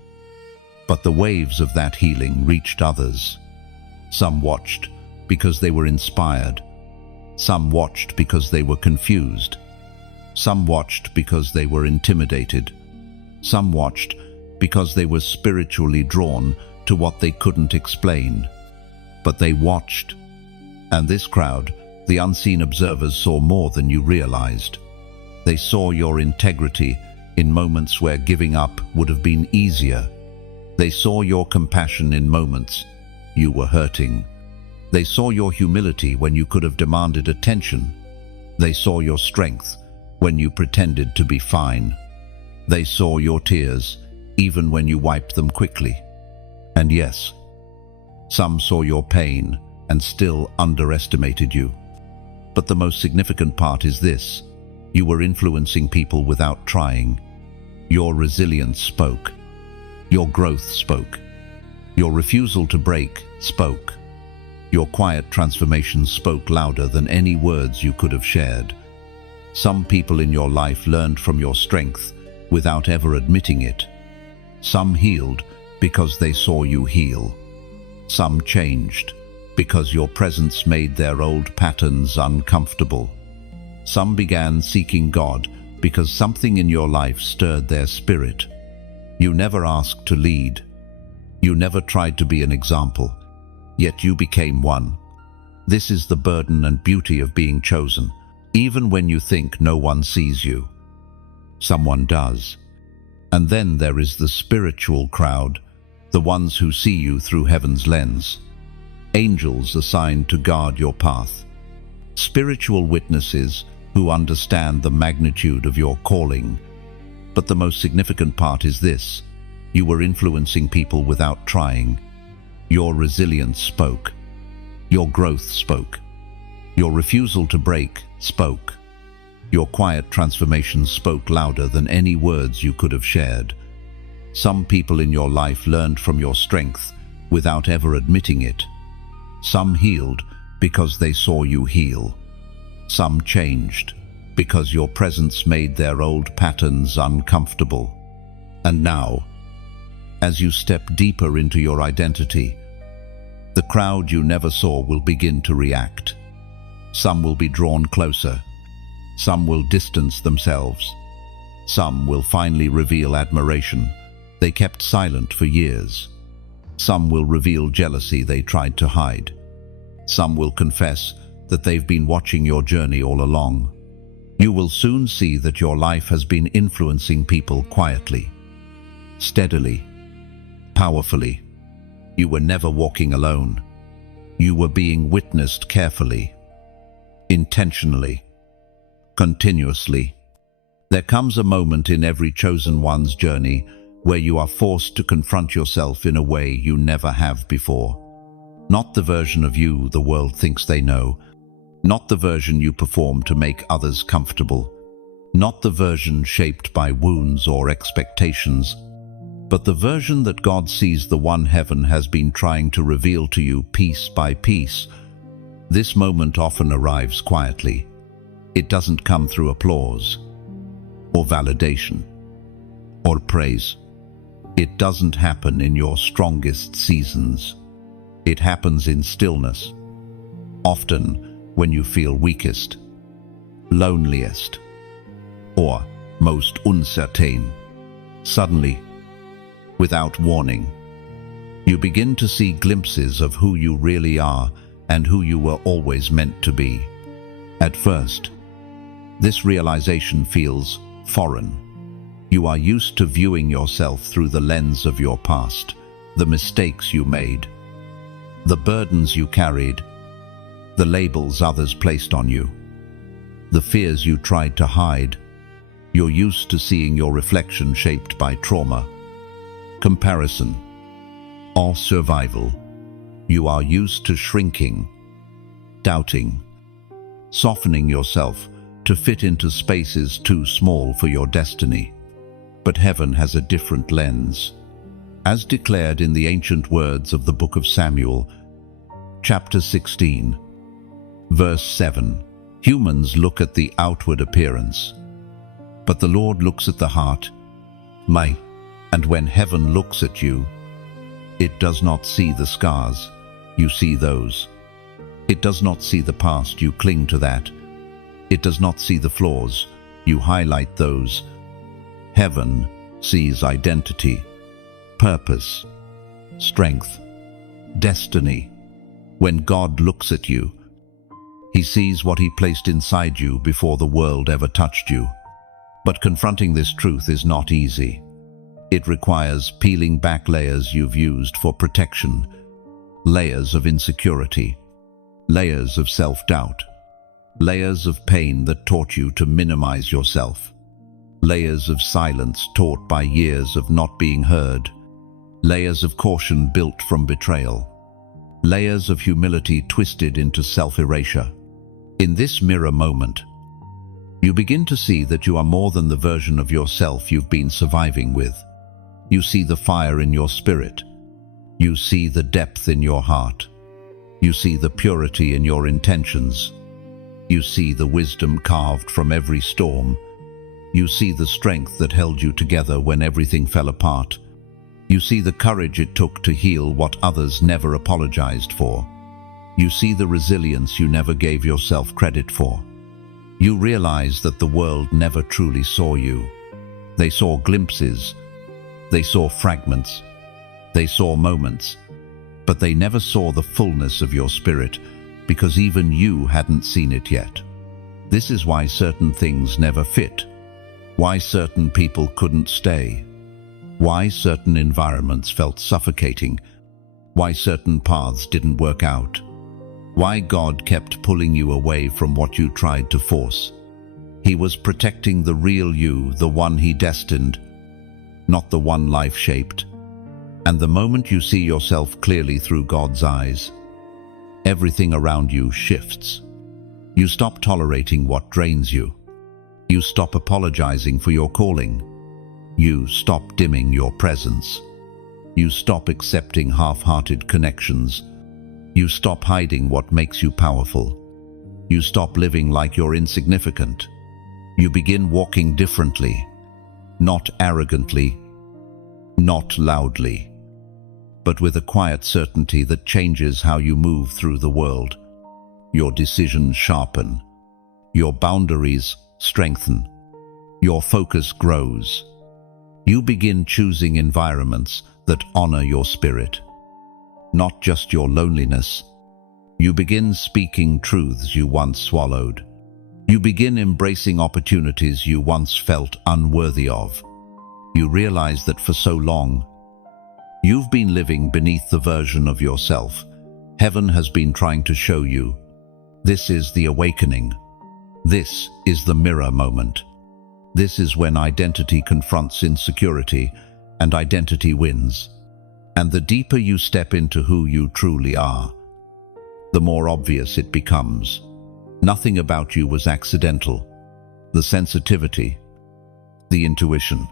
But the waves of that healing reached others. Some watched because they were inspired. Some watched because they were confused. Some watched because they were intimidated. Some watched because they were spiritually drawn to what they couldn't explain. But they watched. And this crowd, the unseen observers, saw more than you realized. They saw your integrity in moments where giving up would have been easier. They saw your compassion in moments you were hurting. They saw your humility when you could have demanded attention. They saw your strength when you pretended to be fine. They saw your tears even when you wiped them quickly. And yes, some saw your pain and still underestimated you. But the most significant part is this: you were influencing people without trying. Your resilience spoke. Your growth spoke. Your refusal to break spoke. Your quiet transformation spoke louder than any words you could have shared. Some people in your life learned from your strength without ever admitting it. Some healed because they saw you heal. Some changed because your presence made their old patterns uncomfortable. Some began seeking God because something in your life stirred their spirit. You never asked to lead. You never tried to be an example, yet you became one. This is the burden and beauty of being chosen. Even when you think no one sees you, someone does. And then there is the spiritual crowd, the ones who see you through heaven's lens. Angels assigned to guard your path. Spiritual witnesses who understand the magnitude of your calling. But the most significant part is this: you were influencing people without trying. Your resilience spoke. Your growth spoke. Your refusal to break spoke. Your quiet transformation spoke louder than any words you could have shared. Some people in your life learned from your strength without ever admitting it. Some healed because they saw you heal. Some changed because your presence made their old patterns uncomfortable. And now, as you step deeper into your identity, the crowd you never saw will begin to react. Some will be drawn closer. Some will distance themselves. Some will finally reveal admiration they kept silent for years. Some will reveal jealousy they tried to hide. Some will confess that they've been watching your journey all along. You will soon see that your life has been influencing people quietly, steadily, powerfully. You were never walking alone. You were being witnessed carefully, intentionally, continuously. There comes a moment in every chosen one's journey where you are forced to confront yourself in a way you never have before. Not the version of you the world thinks they know, not the version you perform to make others comfortable, not the version shaped by wounds or expectations, but the version that God sees, the one heaven has been trying to reveal to you piece by piece. This moment often arrives quietly. It doesn't come through applause, or validation, or praise. It doesn't happen in your strongest seasons. It happens in stillness, often when you feel weakest, loneliest, or most uncertain. Suddenly, without warning, You begin to see glimpses of who you really are and who you were always meant to be. At first, this realization feels foreign. You are used to viewing yourself through the lens of your past, the mistakes you made, the burdens you carried, the labels others placed on you, the fears you tried to hide. You're used to seeing your reflection shaped by trauma, comparison, or survival. You are used to shrinking, doubting, softening yourself to fit into spaces too small for your destiny. But heaven has a different lens. As declared in the ancient words of the book of Samuel, chapter 16, verse 7, humans look at the outward appearance, but the Lord looks at the heart. And when heaven looks at you, it does not see the scars, you see those. It does not see the past, you cling to that. It does not see the flaws, you highlight those. Heaven sees identity, purpose, strength, destiny. When God looks at you, He sees what He placed inside you before the world ever touched you. But confronting this truth is not easy. It requires peeling back layers you've used for protection, layers of insecurity, layers of self-doubt, layers of pain that taught you to minimize yourself, layers of silence taught by years of not being heard, layers of caution built from betrayal, layers of humility twisted into self-erasure. In this mirror moment, you begin to see that you are more than the version of yourself you've been surviving with. You see the fire in your spirit. You see the depth in your heart. You see the purity in your intentions. You see the wisdom carved from every storm. You see the strength that held you together when everything fell apart. You see the courage it took to heal what others never apologized for. You see the resilience you never gave yourself credit for. You realize that the world never truly saw you. They saw glimpses. They saw fragments. They saw moments. But they never saw the fullness of your spirit, because even you hadn't seen it yet. This is why certain things never fit. Why certain people couldn't stay. Why certain environments felt suffocating. Why certain paths didn't work out. Why God kept pulling you away from what you tried to force. He was protecting the real you, the one He destined, not the one life shaped. And the moment you see yourself clearly through God's eyes, everything around you shifts. You stop tolerating what drains you. You stop apologizing for your calling. You stop dimming your presence. You stop accepting half-hearted connections. You stop hiding what makes you powerful. You stop living like you're insignificant. You begin walking differently, not arrogantly, not loudly, but with a quiet certainty that changes how you move through the world. Your decisions sharpen. Your boundaries strengthen. Your focus grows. You begin choosing environments that honor your spirit, not just your loneliness. You begin speaking truths you once swallowed. You begin embracing opportunities you once felt unworthy of. You realize that for so long, you've been living beneath the version of yourself heaven has been trying to show you. This is the awakening. This is the mirror moment. This is when identity confronts insecurity and identity wins. And the deeper you step into who you truly are, the more obvious it becomes. Nothing about you was accidental. The sensitivity, the intuition,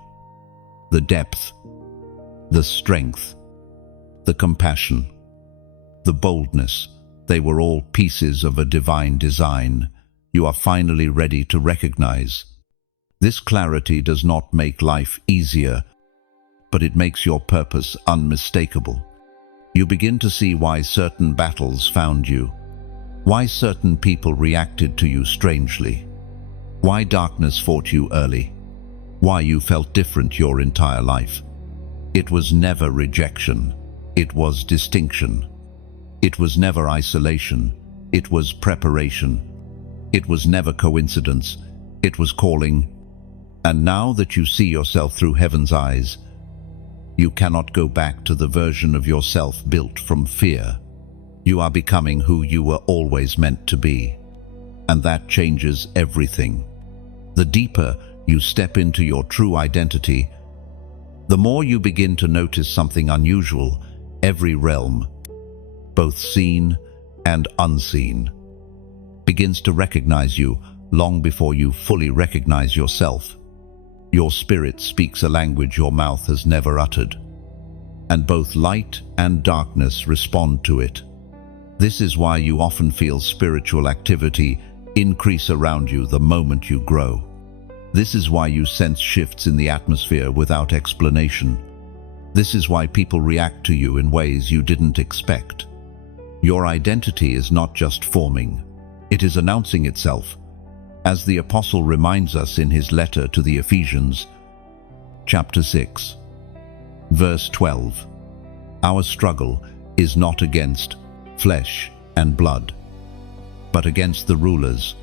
the depth, the strength, the compassion, the boldness, they were all pieces of a divine design you are finally ready to recognize. This clarity does not make life easier, but it makes your purpose unmistakable. You begin to see why certain battles found you, why certain people reacted to you strangely, why darkness fought you early, why you felt different your entire life. It was never rejection. It was distinction. It was never isolation. It was preparation. It was never coincidence. It was calling. And now that you see yourself through heaven's eyes, you cannot go back to the version of yourself built from fear. You are becoming who you were always meant to be. And that changes everything. The deeper you step into your true identity, the more you begin to notice something unusual. Every realm, both seen and unseen, begins to recognize you long before you fully recognize yourself. Your spirit speaks a language your mouth has never uttered, and both light and darkness respond to it. This is why you often feel spiritual activity increase around you the moment you grow. This is why you sense shifts in the atmosphere without explanation. This is why people react to you in ways you didn't expect. Your identity is not just forming, it is announcing itself. As the Apostle reminds us in his letter to the Ephesians, chapter 6, verse 12, our struggle is not against flesh and blood, but against the rulers,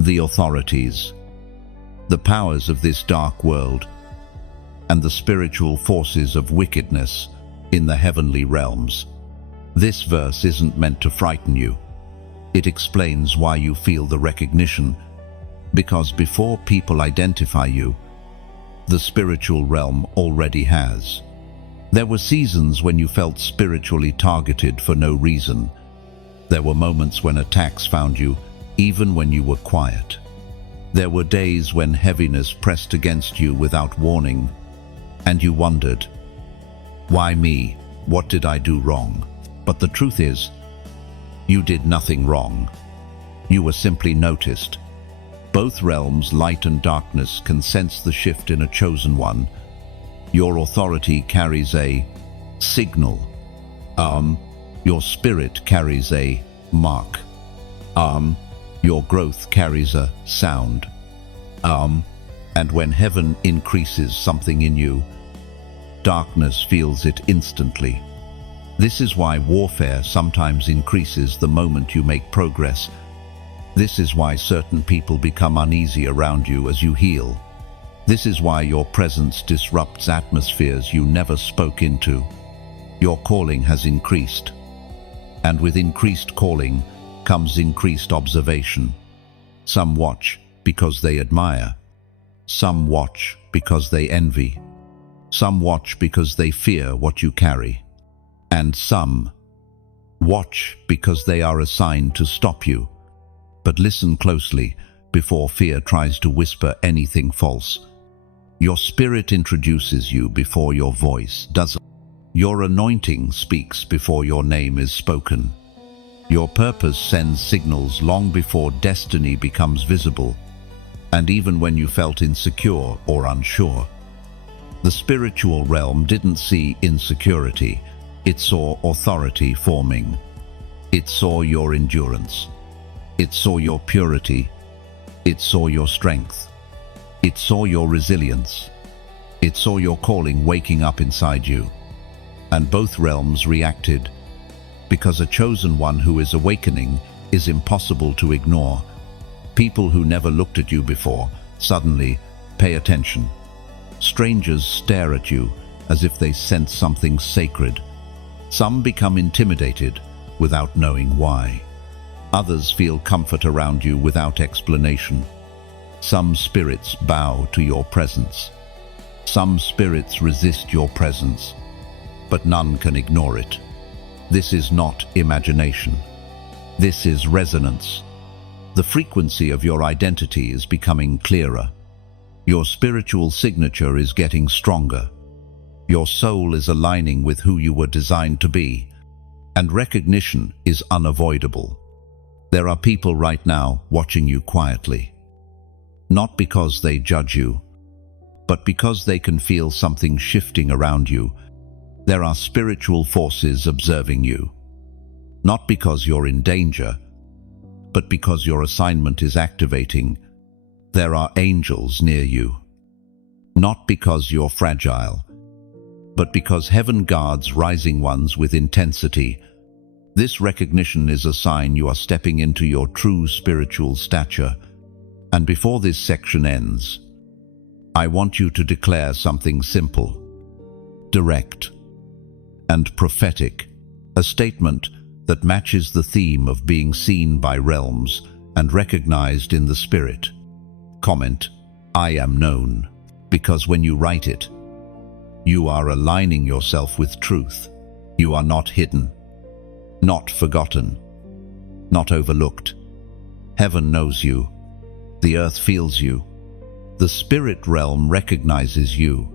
the authorities, the powers of this dark world, and the spiritual forces of wickedness in the heavenly realms. This verse isn't meant to frighten you. It explains why you feel the recognition, because before people identify you, the spiritual realm already has. There were seasons when you felt spiritually targeted for no reason. There were moments when attacks found you, even when you were quiet. There were days when heaviness pressed against you without warning, and you wondered, why me? What did I do wrong? But the truth is, you did nothing wrong. You were simply noticed. Both realms, light and darkness, can sense the shift in a chosen one. Your authority carries a signal. Your spirit carries a mark. Your growth carries a sound. And when heaven increases something in you, darkness feels it instantly. This is why warfare sometimes increases the moment you make progress. This is why certain people become uneasy around you as you heal. This is why your presence disrupts atmospheres you never spoke into. Your calling has increased. And with increased calling comes increased observation. Some watch because they admire. Some watch because they envy. Some watch because they fear what you carry. And some watch because they are assigned to stop you. But listen closely before fear tries to whisper anything false. Your spirit introduces you before your voice does. Your anointing speaks before your name is spoken. Your purpose sends signals long before destiny becomes visible, and even when you felt insecure or unsure. The spiritual realm didn't see insecurity, it saw authority forming. It saw your endurance. It saw your purity. It saw your strength. It saw your resilience. It saw your calling waking up inside you. And both realms reacted, because a chosen one who is awakening is impossible to ignore. People who never looked at you before suddenly pay attention. Strangers stare at you as if they sense something sacred. Some become intimidated without knowing why. Others feel comfort around you without explanation. Some spirits bow to your presence. Some spirits resist your presence, but none can ignore it. This is not imagination. This is resonance. The frequency of your identity is becoming clearer. Your spiritual signature is getting stronger. Your soul is aligning with who you were designed to be, and recognition is unavoidable. There are people right now watching you quietly, not because they judge you, but because they can feel something shifting around you. There are spiritual forces observing you, not because you're in danger, but because your assignment is activating. There are angels near you, not because you're fragile, but because heaven guards rising ones with intensity. This recognition is a sign you are stepping into your true spiritual stature. And before this section ends, I want you to declare something simple, direct, and prophetic, a statement that matches the theme of being seen by realms and recognized in the spirit. Comment, I am known, because when you write it, you are aligning yourself with truth. You are not hidden, not forgotten, not overlooked. Heaven knows you. The earth feels you. The spirit realm recognizes you.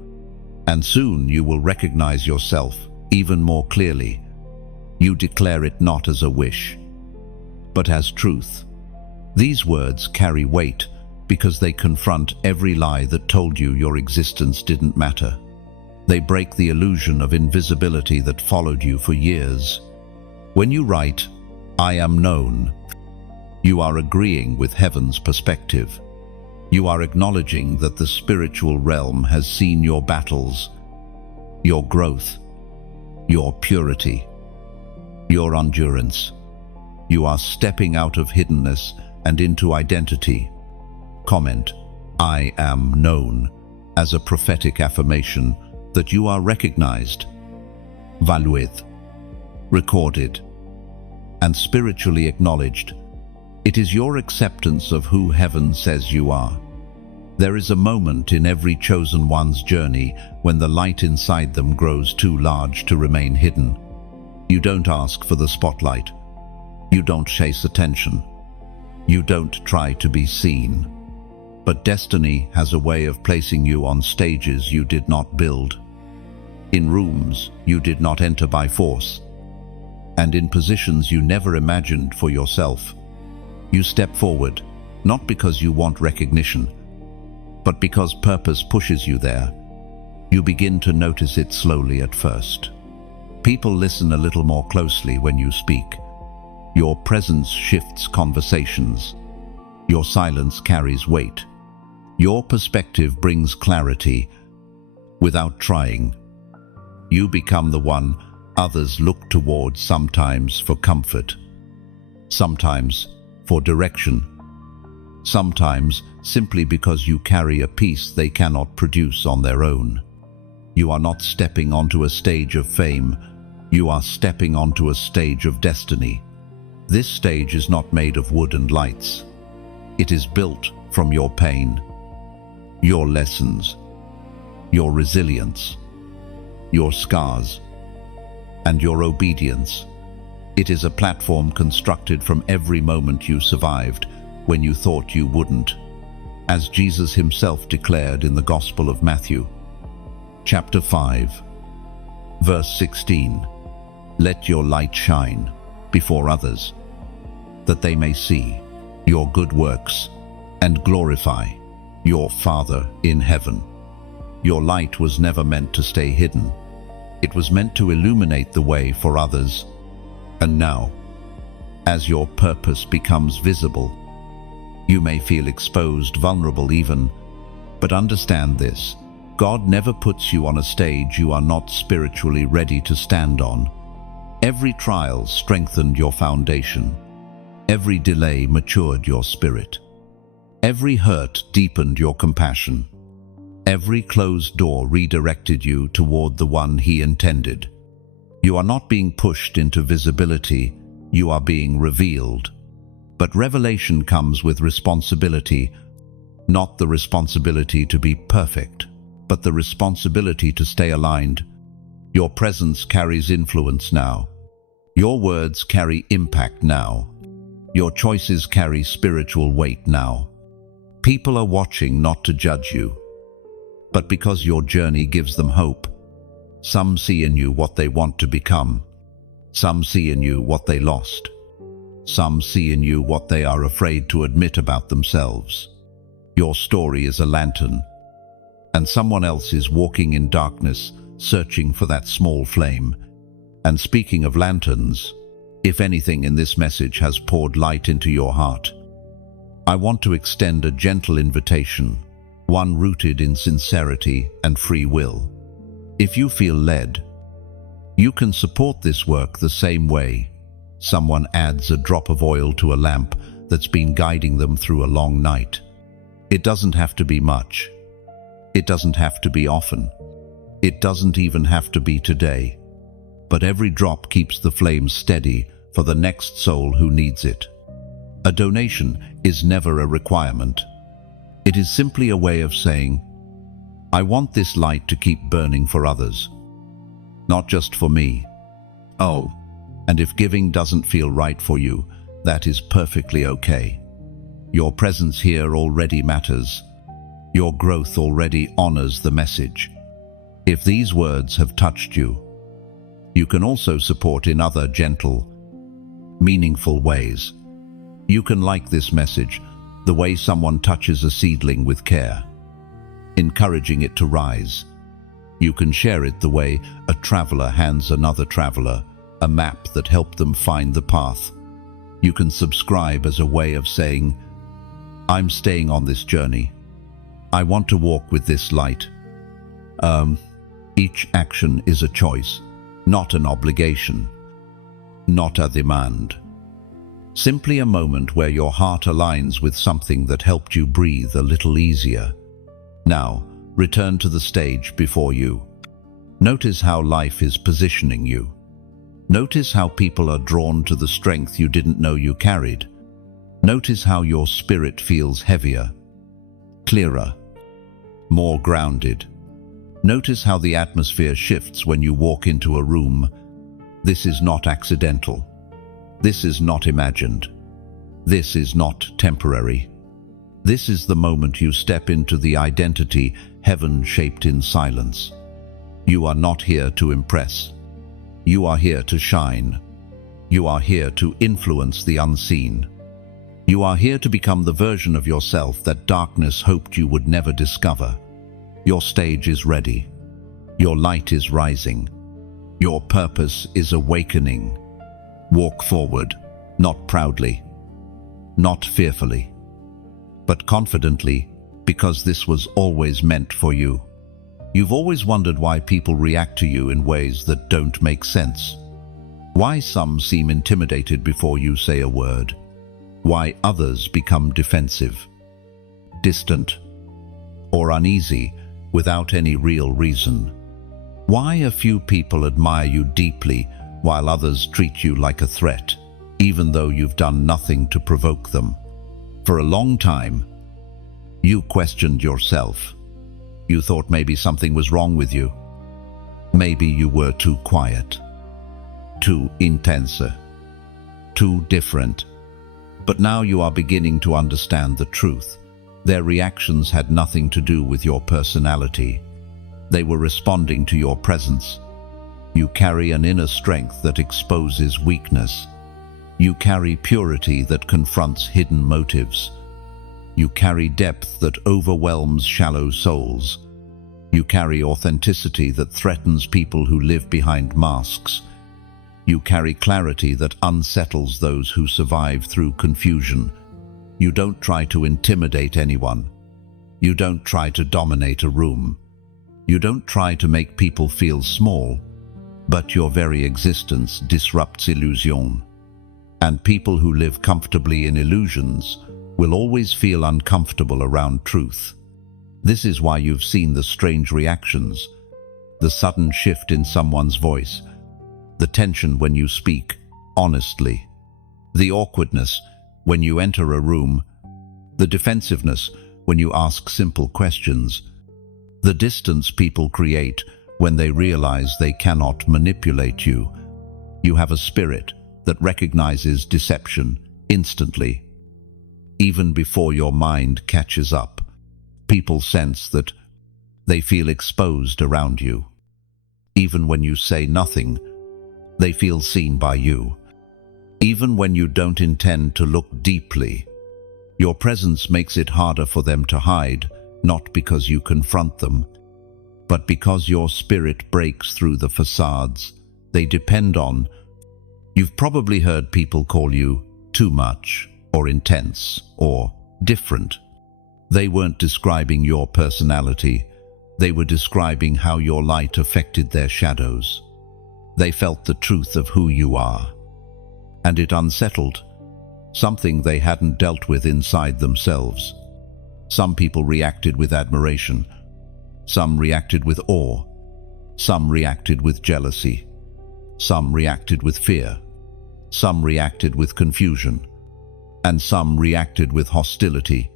And soon you will recognize yourself even more clearly. You declare it not as a wish, but as truth. These words carry weight because they confront every lie that told you your existence didn't matter. They break the illusion of invisibility that followed you for years. When you write, I am known, you are agreeing with heaven's perspective. You are acknowledging that the spiritual realm has seen your battles, your growth, your purity, your endurance. You are stepping out of hiddenness and into identity. Comment, I am known, as a prophetic affirmation that you are recognized, valued, recorded, and spiritually acknowledged. It is your acceptance of who heaven says you are. There is a moment in every chosen one's journey when the light inside them grows too large to remain hidden. You don't ask for the spotlight. You don't chase attention. You don't try to be seen. But destiny has a way of placing you on stages you did not build, in rooms you did not enter by force, and in positions you never imagined for yourself. You step forward, not because you want recognition, but because purpose pushes you there. You begin to notice it slowly at first. People listen a little more closely when you speak. Your presence shifts conversations. Your silence carries weight. Your perspective brings clarity without trying. You become the one others look towards, sometimes for comfort, sometimes for direction, sometimes simply because you carry a piece they cannot produce on their own. You are not stepping onto a stage of fame. You are stepping onto a stage of destiny. This stage is not made of wood and lights. It is built from your pain, your lessons, your resilience, your scars, and your obedience. It is a platform constructed from every moment you survived when you thought you wouldn't. As Jesus himself declared in the Gospel of Matthew, chapter 5, verse 16, let your light shine before others, that they may see your good works and glorify your Father in heaven. Your light was never meant to stay hidden. It was meant to illuminate the way for others. And now, as your purpose becomes visible, you may feel exposed, vulnerable even, but understand this: God never puts you on a stage you are not spiritually ready to stand on. Every trial strengthened your foundation. Every delay matured your spirit. Every hurt deepened your compassion. Every closed door redirected you toward the one he intended. You are not being pushed into visibility, you are being revealed. But revelation comes with responsibility, not the responsibility to be perfect, but the responsibility to stay aligned. Your presence carries influence now. Your words carry impact now. Your choices carry spiritual weight now. People are watching not to judge you, but because your journey gives them hope. Some see in you what they want to become. Some see in you what they lost. Some see in you what they are afraid to admit about themselves. Your story is a lantern, and someone else is walking in darkness, searching for that small flame. And speaking of lanterns, if anything in this message has poured light into your heart, I want to extend a gentle invitation, one rooted in sincerity and free will. If you feel led, you can support this work the same way someone adds a drop of oil to a lamp that's been guiding them through a long night. It doesn't have to be much. It doesn't have to be often. It doesn't even have to be today. But every drop keeps the flame steady for the next soul who needs it. A donation is never a requirement. It is simply a way of saying, I want this light to keep burning for others, not just for me. Oh, and if giving doesn't feel right for you, that is perfectly okay. Your presence here already matters. Your growth already honors the message. If these words have touched you, you can also support in other gentle, meaningful ways. You can like this message the way someone touches a seedling with care, encouraging it to rise. You can share it the way a traveler hands another traveler a map that helped them find the path. You can subscribe as a way of saying, I'm staying on this journey. I want to walk with this light. Each action is a choice, not an obligation, not a demand. Simply a moment where your heart aligns with something that helped you breathe a little easier. Now, return to the stage before you. Notice how life is positioning you. Notice how people are drawn to the strength you didn't know you carried. Notice how your spirit feels heavier, clearer, more grounded. Notice how the atmosphere shifts when you walk into a room. This is not accidental. This is not imagined. This is not temporary. This is the moment you step into the identity heaven shaped in silence. You are not here to impress. You are here to shine. You are here to influence the unseen. You are here to become the version of yourself that darkness hoped you would never discover. Your stage is ready. Your light is rising. Your purpose is awakening. Walk forward, not proudly, not fearfully, but confidently, because this was always meant for you. You've always wondered why people react to you in ways that don't make sense. Why some seem intimidated before you say a word. Why others become defensive, distant, or uneasy without any real reason. Why a few people admire you deeply while others treat you like a threat, even though you've done nothing to provoke them. For a long time, you questioned yourself. You thought maybe something was wrong with you. Maybe you were too quiet, too intense, too different. But now you are beginning to understand the truth. Their reactions had nothing to do with your personality. They were responding to your presence. You carry an inner strength that exposes weakness. You carry purity that confronts hidden motives. You carry depth that overwhelms shallow souls. You carry authenticity that threatens people who live behind masks. You carry clarity that unsettles those who survive through confusion. You don't try to intimidate anyone. You don't try to dominate a room. You don't try to make people feel small, but your very existence disrupts illusion. And people who live comfortably in illusions will always feel uncomfortable around truth. This is why you've seen the strange reactions, the sudden shift in someone's voice, the tension when you speak honestly, the awkwardness when you enter a room, the defensiveness when you ask simple questions, the distance people create when they realize they cannot manipulate you. You have a spirit that recognizes deception instantly. Even before your mind catches up, people sense that they feel exposed around you. Even when you say nothing, they feel seen by you. Even when you don't intend to look deeply, your presence makes it harder for them to hide, not because you confront them, but because your spirit breaks through the facades they depend on. You've probably heard people call you too much, or intense, or different. They weren't describing your personality. They were describing how your light affected their shadows. They felt the truth of who you are, and it unsettled something they hadn't dealt with inside themselves. Some people reacted with admiration, some reacted with awe, some reacted with jealousy, some reacted with fear, some reacted with confusion, and some reacted with hostility,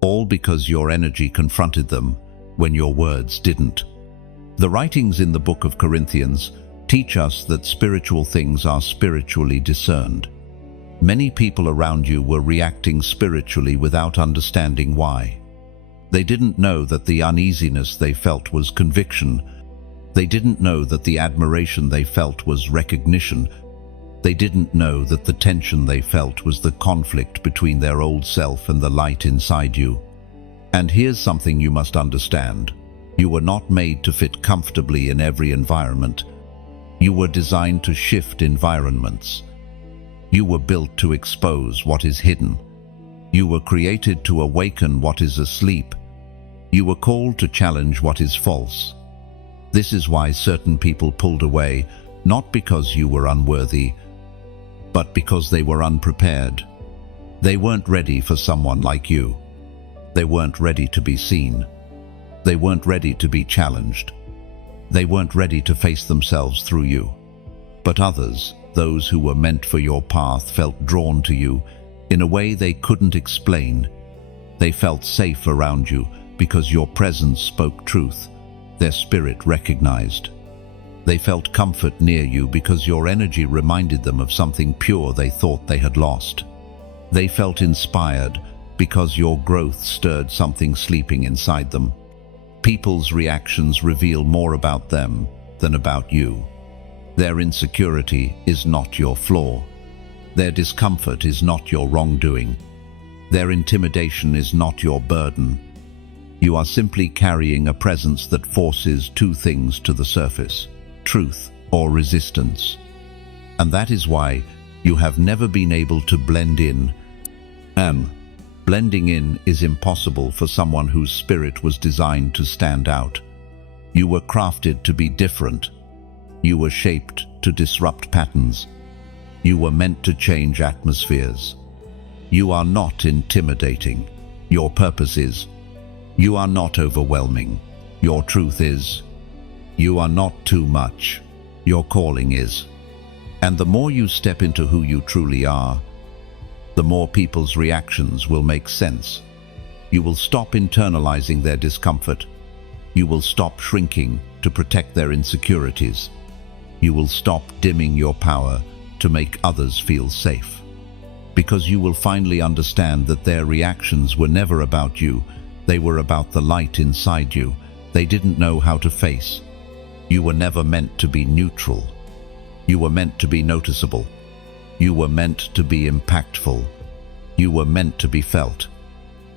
all because your energy confronted them when your words didn't. The writings in the book of Corinthians teach us that spiritual things are spiritually discerned. Many people around you were reacting spiritually without understanding why. They didn't know that the uneasiness they felt was conviction. They didn't know that the admiration they felt was recognition. They didn't know that the tension they felt was the conflict between their old self and the light inside you. And here's something you must understand. You were not made to fit comfortably in every environment. You were designed to shift environments. You were built to expose what is hidden. You were created to awaken what is asleep. You were called to challenge what is false. This is why certain people pulled away, not because you were unworthy, but because they were unprepared. They weren't ready for someone like you. They weren't ready to be seen. They weren't ready to be challenged. They weren't ready to face themselves through you. But others, those who were meant for your path, felt drawn to you in a way they couldn't explain. They felt safe around you because your presence spoke truth, their spirit recognized. They felt comfort near you because your energy reminded them of something pure they thought they had lost. They felt inspired because your growth stirred something sleeping inside them. People's reactions reveal more about them than about you. Their insecurity is not your flaw. Their discomfort is not your wrongdoing. Their intimidation is not your burden. You are simply carrying a presence that forces two things to the surface: truth or resistance. And that is why you have never been able to blend in. Blending in is impossible for someone whose spirit was designed to stand out. You were crafted to be different. You were shaped to disrupt patterns. You were meant to change atmospheres. You are not intimidating. Your purpose is. You are not overwhelming. Your truth is. You are not too much. Your calling is. And the more you step into who you truly are, the more people's reactions will make sense. You will stop internalizing their discomfort. You will stop shrinking to protect their insecurities. You will stop dimming your power to make others feel safe. Because you will finally understand that their reactions were never about you. They were about the light inside you. They didn't know how to face. You were never meant to be neutral. You were meant to be noticeable. You were meant to be impactful. You were meant to be felt.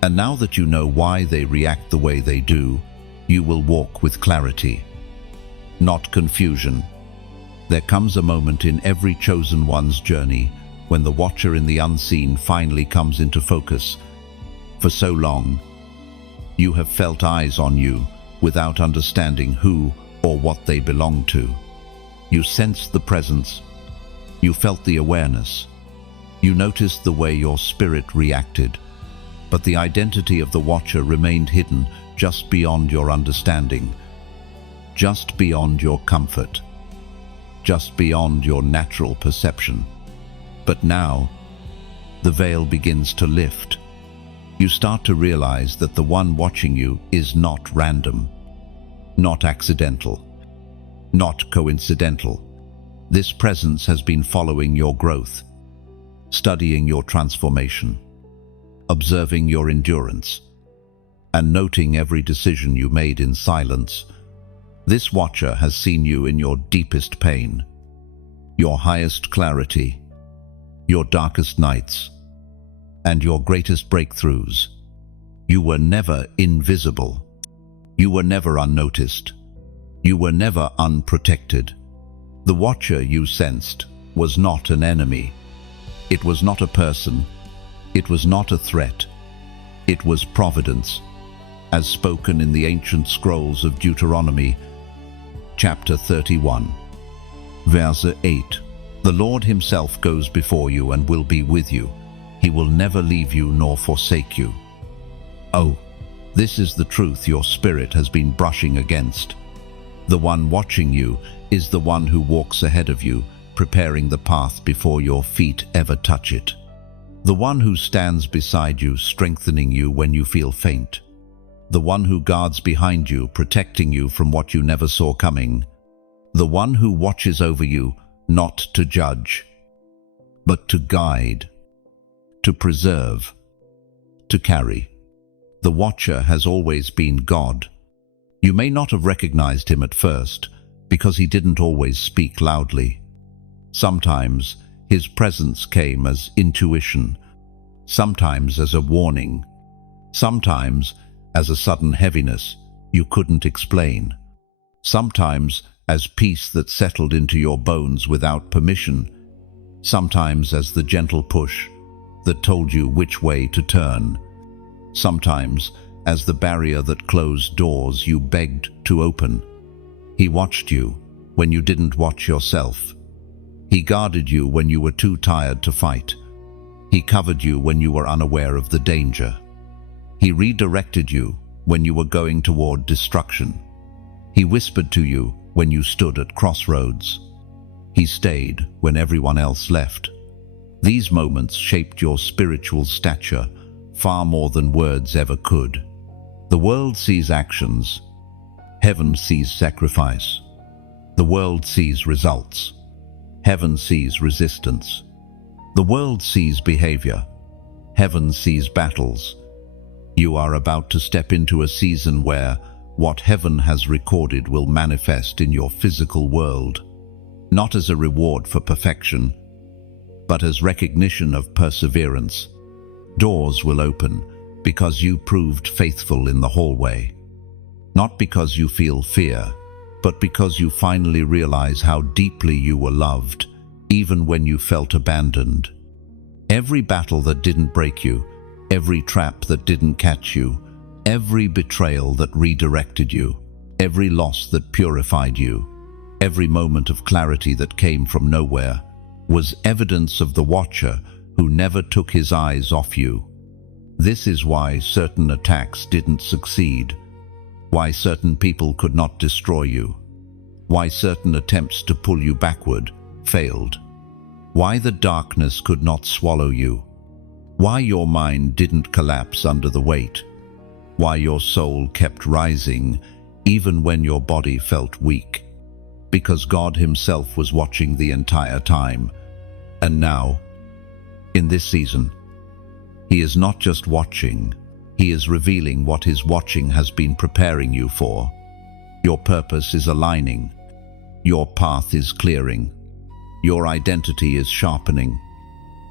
And now that you know why they react the way they do, you will walk with clarity, not confusion. There comes a moment in every chosen one's journey when the watcher in the unseen finally comes into focus. For so long, you have felt eyes on you without understanding who or what they belong to. You sensed the presence. You felt the awareness. You noticed the way your spirit reacted. But the identity of the watcher remained hidden just beyond your understanding, just beyond your comfort, just beyond your natural perception. But now, the veil begins to lift. You start to realize that the one watching you is not random, not accidental, not coincidental. This presence has been following your growth, studying your transformation, observing your endurance, and noting every decision you made in silence. This watcher has seen you in your deepest pain, your highest clarity, your darkest nights, and your greatest breakthroughs. You were never invisible. You were never unnoticed. You were never unprotected. The watcher you sensed was not an enemy. It was not a person. It was not a threat. It was providence. as spoken in the ancient scrolls of Deuteronomy, chapter 31. Verse 8. The Lord himself goes before you and will be with you. He will never leave you nor forsake you. Oh, this is the truth your spirit has been brushing against. The one watching you is the one who walks ahead of you, preparing the path before your feet ever touch it. The one who stands beside you, strengthening you when you feel faint. The one who guards behind you, protecting you from what you never saw coming. The one who watches over you, not to judge, but to guide, to preserve, to carry. The watcher has always been God. You may not have recognized him at first, because he didn't always speak loudly. Sometimes his presence came as intuition, sometimes as a warning, sometimes as a sudden heaviness you couldn't explain, sometimes as peace that settled into your bones without permission, sometimes as the gentle push that told you which way to turn, sometimes as the barrier that closed doors you begged to open. He watched you when you didn't watch yourself. He guarded you when you were too tired to fight. He covered you when you were unaware of the danger. He redirected you when you were going toward destruction. He whispered to you when you stood at crossroads. He stayed when everyone else left. These moments shaped your spiritual stature far more than words ever could. The world sees actions. Heaven sees sacrifice. The world sees results. Heaven sees resistance. The world sees behavior. Heaven sees battles. You are about to step into a season where what heaven has recorded will manifest in your physical world, not as a reward for perfection, but as recognition of perseverance. Doors will open because you proved faithful in the hallway, not because you feel fear, but because you finally realize how deeply you were loved, even when you felt abandoned. Every battle that didn't break you, every trap that didn't catch you, every betrayal that redirected you, every loss that purified you, every moment of clarity that came from nowhere, was evidence of the watcher who never took his eyes off you. This is why certain attacks didn't succeed, why certain people could not destroy you, why certain attempts to pull you backward failed, why the darkness could not swallow you, why your mind didn't collapse under the weight, why your soul kept rising even when your body felt weak, because God himself was watching the entire time. And now, in this season, he is not just watching, he is revealing what his watching has been preparing you for. Your purpose is aligning, your path is clearing, your identity is sharpening,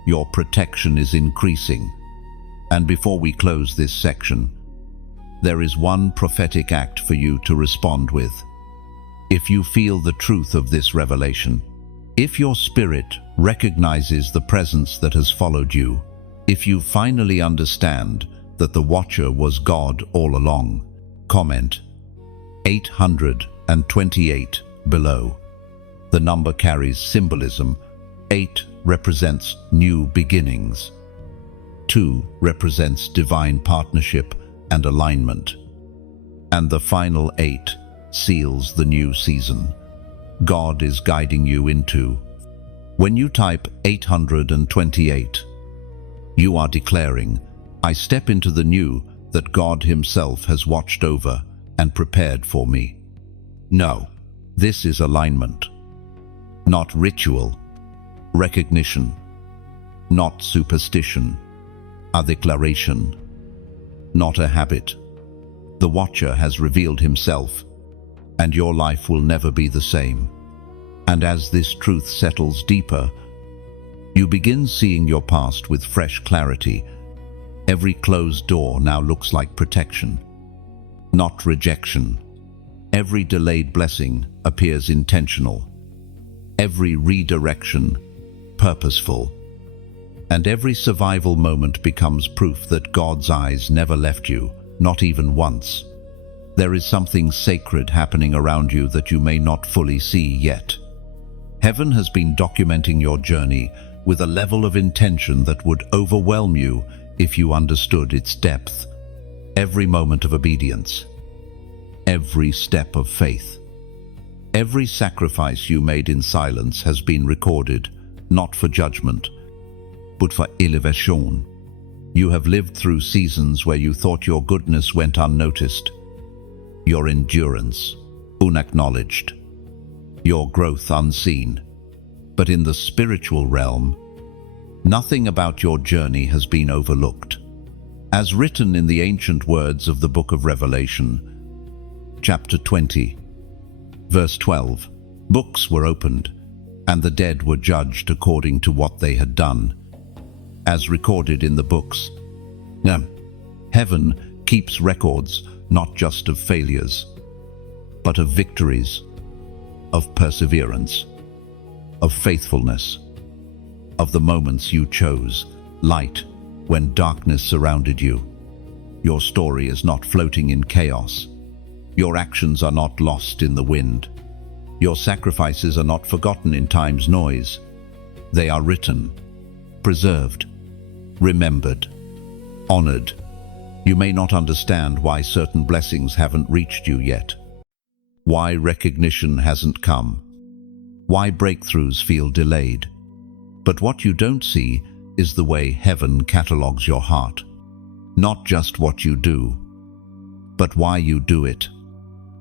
your protection is increasing. And before we close this section, there is one prophetic act for you to respond with. If you feel the truth of this revelation, if your spirit recognizes the presence that has followed you, if you finally understand that the watcher was God all along, comment 828 below. The number carries symbolism. 8 represents new beginnings. 2 represents divine partnership and alignment. And the final 8 seals the new season God is guiding you into. When you type 828, you are declaring, I step into the new that God himself has watched over and prepared for me. No, this is alignment, not ritual, recognition, not superstition, a declaration, not a habit. The watcher has revealed himself, and your life will never be the same. And as this truth settles deeper, you begin seeing your past with fresh clarity. Every closed door now looks like protection, not rejection. Every delayed blessing appears intentional. Every redirection, purposeful. And every survival moment becomes proof that God's eyes never left you, not even once. There is something sacred happening around you that you may not fully see yet. Heaven has been documenting your journey with a level of intention that would overwhelm you if you understood its depth. Every moment of obedience, every step of faith, every sacrifice you made in silence has been recorded, not for judgment, but for elevation. You have lived through seasons where you thought your goodness went unnoticed, your endurance unacknowledged, your growth unseen. But in the spiritual realm, nothing about your journey has been overlooked. As written in the ancient words of the book of Revelation, chapter 20, verse 12, books were opened, and the dead were judged according to what they had done, as recorded in the books. Now, heaven keeps records not just of failures, but of victories, of perseverance, of faithfulness, of the moments you chose light when darkness surrounded you. Your story is not floating in chaos. Your actions are not lost in the wind. Your sacrifices are not forgotten in time's noise. They are written, preserved, remembered, honored. You may not understand why certain blessings haven't reached you yet, why recognition hasn't come, why breakthroughs feel delayed. But what you don't see is the way heaven catalogues your heart. Not just what you do, but why you do it.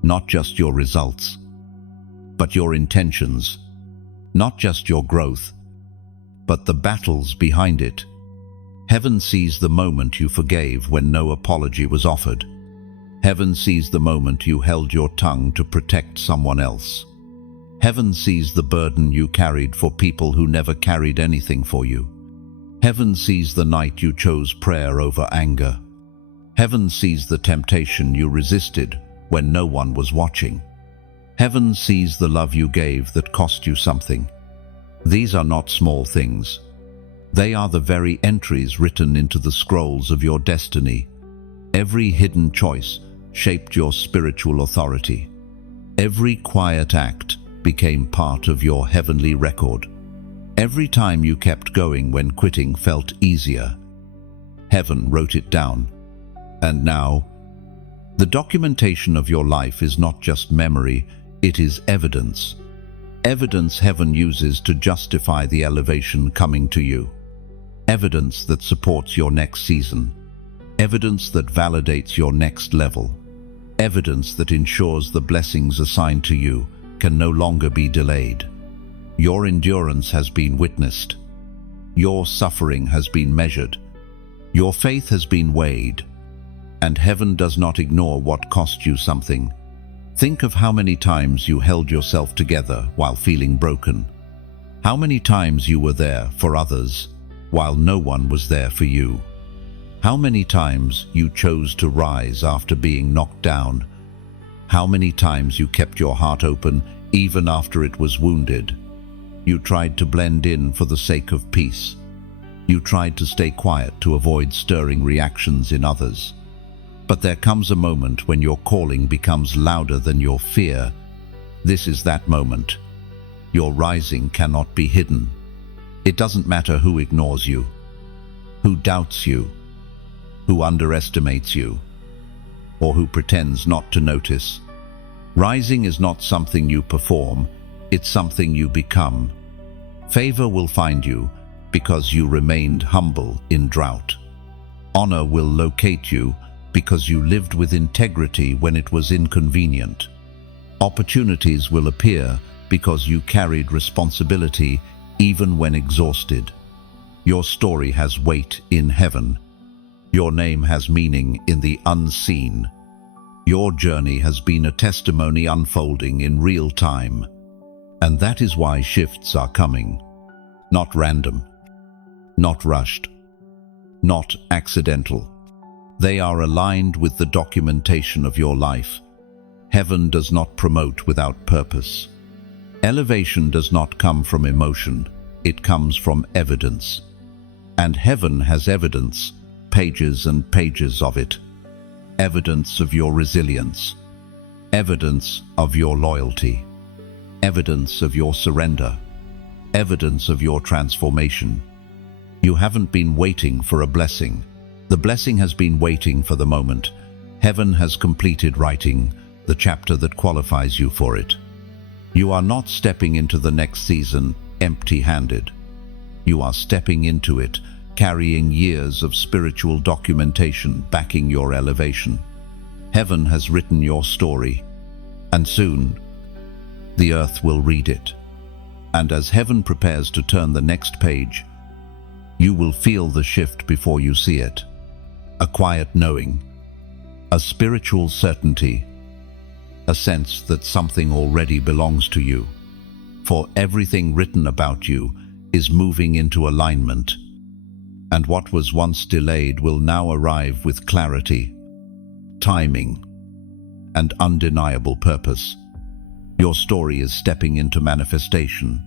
Not just your results, but your intentions. Not just your growth, but the battles behind it. Heaven sees the moment you forgave when no apology was offered. Heaven sees the moment you held your tongue to protect someone else. Heaven sees the burden you carried for people who never carried anything for you. Heaven sees the night you chose prayer over anger. Heaven sees the temptation you resisted when no one was watching. Heaven sees the love you gave that cost you something. These are not small things. They are the very entries written into the scrolls of your destiny. Every hidden choice shaped your spiritual authority. Every quiet act became part of your heavenly record. Every time you kept going when quitting felt easier, heaven wrote it down. And now, the documentation of your life is not just memory, it is evidence. Evidence heaven uses to justify the elevation coming to you. Evidence that supports your next season. Evidence that validates your next level. Evidence that ensures the blessings assigned to you can no longer be delayed. Your endurance has been witnessed. Your suffering has been measured. Your faith has been weighed. And heaven does not ignore what cost you something. Think of how many times you held yourself together while feeling broken. How many times you were there for others while no one was there for you. How many times you chose to rise after being knocked down. How many times you kept your heart open even after it was wounded. You tried to blend in for the sake of peace. You tried to stay quiet to avoid stirring reactions in others. But there comes a moment when your calling becomes louder than your fear. This is that moment. Your rising cannot be hidden. It doesn't matter who ignores you, who doubts you, who underestimates you, or who pretends not to notice. Rising is not something you perform, it's something you become. Favor will find you because you remained humble in drought. Honor will locate you because you lived with integrity when it was inconvenient. Opportunities will appear because you carried responsibility even when exhausted. Your story has weight in heaven. Your name has meaning in the unseen. Your journey has been a testimony unfolding in real time. And that is why shifts are coming. Not random, not rushed, not accidental. They are aligned with the documentation of your life. Heaven does not promote without purpose. Elevation does not come from emotion, it comes from evidence. And heaven has evidence, pages and pages of it. evidence of your resilience, evidence of your loyalty, evidence of your surrender, evidence of your transformation. You haven't been waiting for a blessing. The blessing has been waiting for the moment. Heaven has completed writing the chapter that qualifies you for it. You are not stepping into the next season empty-handed. You are stepping into it carrying years of spiritual documentation backing your elevation. Heaven has written your story, and soon the earth will read it. And as heaven prepares to turn the next page, you will feel the shift before you see it. A quiet knowing, a spiritual certainty, a sense that something already belongs to you. For everything written about you is moving into alignment, and what was once delayed will now arrive with clarity, timing, and undeniable purpose. Your story is stepping into manifestation.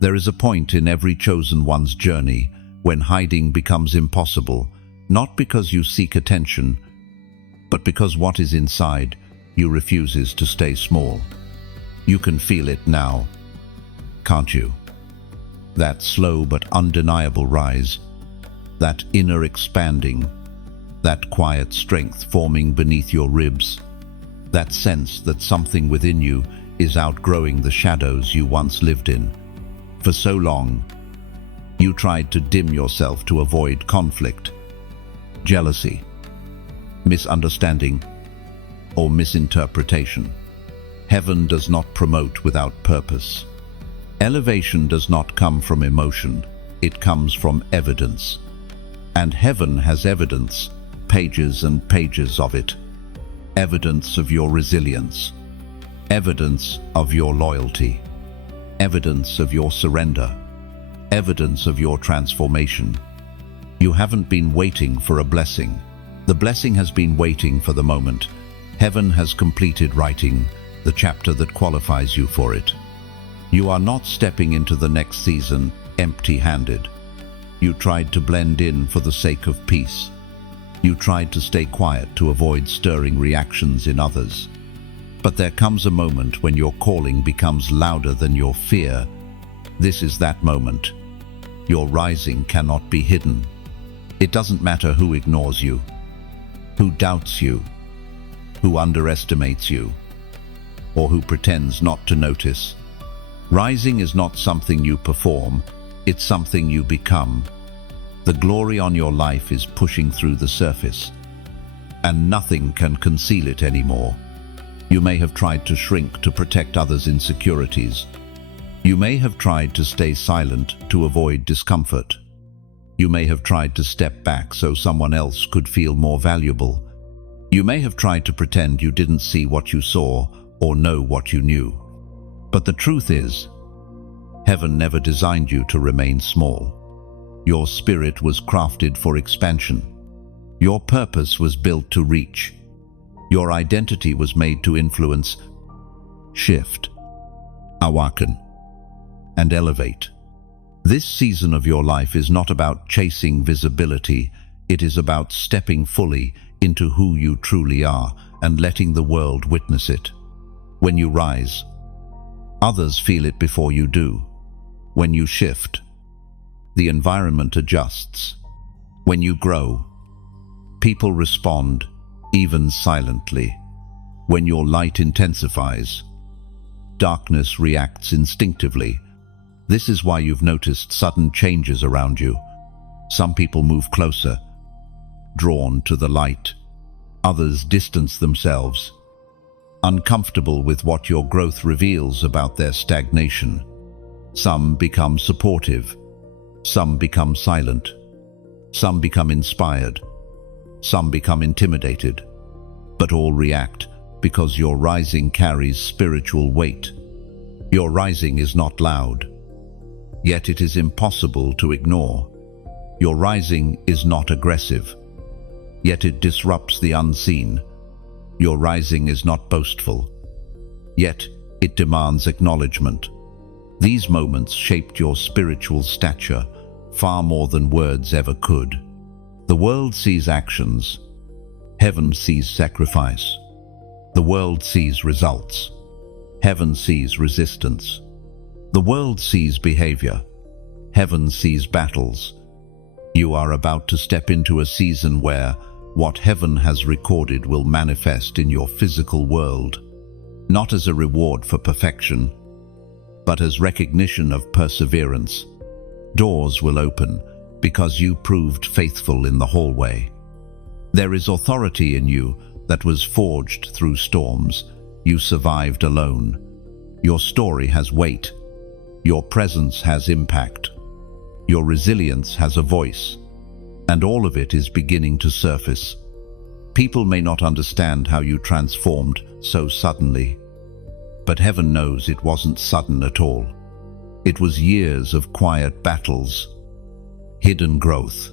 There is a point in every chosen one's journey when hiding becomes impossible, not because you seek attention, but because what is inside you refuses to stay small. You can feel it now, can't you? That slow but undeniable rise, that inner expanding, that quiet strength forming beneath your ribs, that sense that something within you is outgrowing the shadows you once lived in. For so long, you tried to dim yourself to avoid conflict, jealousy, misunderstanding, or misinterpretation. Heaven does not promote without purpose. Elevation does not come from emotion, it comes from evidence. And heaven has evidence, pages and pages of it. Evidence of your resilience, evidence of your loyalty, evidence of your surrender, evidence of your transformation. You haven't been waiting for a blessing. The blessing has been waiting for the moment. Heaven has completed writing the chapter that qualifies you for it. You are not stepping into the next season empty-handed. You tried to blend in for the sake of peace. You tried to stay quiet to avoid stirring reactions in others. But there comes a moment when your calling becomes louder than your fear. This is that moment. Your rising cannot be hidden. It doesn't matter who ignores you, who doubts you, who underestimates you, or who pretends not to notice. Rising is not something you perform, it's something you become. The glory on your life is pushing through the surface, and nothing can conceal it anymore. You may have tried to shrink to protect others' insecurities. You may have tried to stay silent to avoid discomfort. You may have tried to step back so someone else could feel more valuable. You may have tried to pretend you didn't see what you saw or know what you knew. But the truth is, heaven never designed you to remain small. Your spirit was crafted for expansion. Your purpose was built to reach. Your identity was made to influence, shift, awaken, and elevate. This season of your life is not about chasing visibility, it is about stepping fully into who you truly are and letting the world witness it. When you rise, others feel it before you do. When you shift, the environment adjusts. When you grow, people respond, even silently. When your light intensifies, darkness reacts instinctively. This is why you've noticed sudden changes around you. Some people move closer, drawn to the light. Others distance themselves, uncomfortable with what your growth reveals about their stagnation. Some become supportive. Some become silent. Some become inspired. Some become intimidated. But all react because your rising carries spiritual weight. Your rising is not loud, yet it is impossible to ignore. Your rising is not aggressive, yet it disrupts the unseen. Your rising is not boastful, yet it demands acknowledgement. These moments shaped your spiritual stature far more than words ever could. The world sees actions, Heaven sees sacrifice. The world sees results. Heaven sees resistance. The world sees behavior. Heaven sees battles. You are about to step into a season where what heaven has recorded will manifest in your physical world, not as a reward for perfection, but as recognition of perseverance. Doors will open because you proved faithful in the hallway. There is authority in you that was forged through storms. You survived alone. Your story has weight. Your presence has impact. Your resilience has a voice. And all of it is beginning to surface. People may not understand how you transformed so suddenly, but heaven knows it wasn't sudden at all. It was years of quiet battles, hidden growth,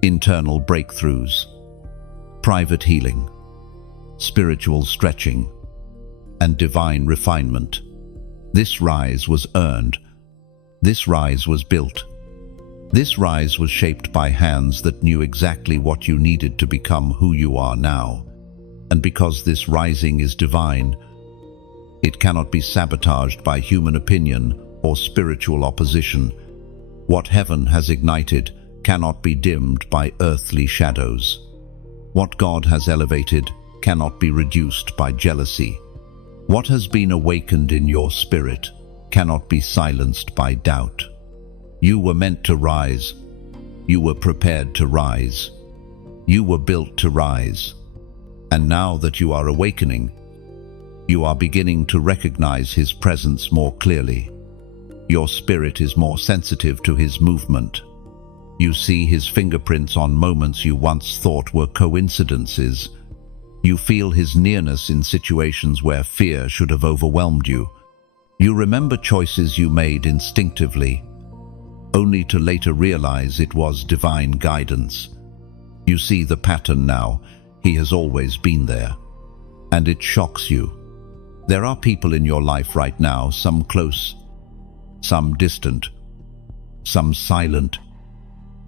internal breakthroughs, private healing, spiritual stretching, and divine refinement. This rise was earned. This rise was built. This rise was shaped by hands that knew exactly what you needed to become who you are now. And because this rising is divine, it cannot be sabotaged by human opinion or spiritual opposition. What heaven has ignited cannot be dimmed by earthly shadows. What God has elevated cannot be reduced by jealousy. What has been awakened in your spirit cannot be silenced by doubt. You were meant to rise. You were prepared to rise. You were built to rise. And now that you are awakening, you are beginning to recognize His presence more clearly. Your spirit is more sensitive to His movement. You see His fingerprints on moments you once thought were coincidences. You feel His nearness in situations where fear should have overwhelmed you. You remember choices you made instinctively, only to later realize it was divine guidance. You see the pattern now. He has always been there. And it shocks you. There are people in your life right now, some close, some distant, some silent,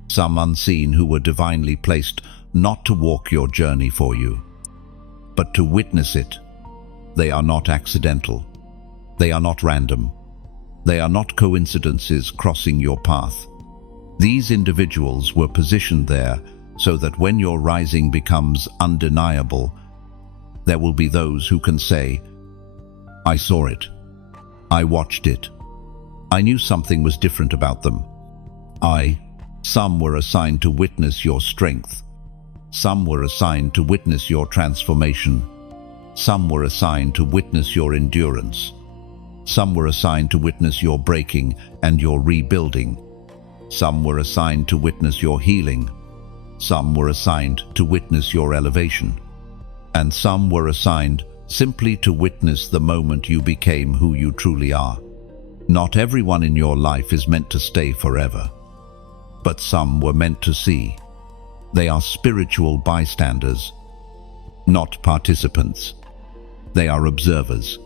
some unseen, who were divinely placed not to walk your journey for you, but to witness it. They are not accidental. They are not random. They are not coincidences crossing your path. These individuals were positioned there so that when your rising becomes undeniable, there will be those who can say, "I saw it. I watched it. I knew something was different about them." Some were assigned to witness your strength. Some were assigned to witness your transformation. Some were assigned to witness your endurance. Some were assigned to witness your breaking and your rebuilding. Some were assigned to witness your healing. Some were assigned to witness your elevation. And some were assigned simply to witness the moment you became who you truly are. Not everyone in your life is meant to stay forever, but some were meant to see. They are spiritual bystanders, not participants. They are observers,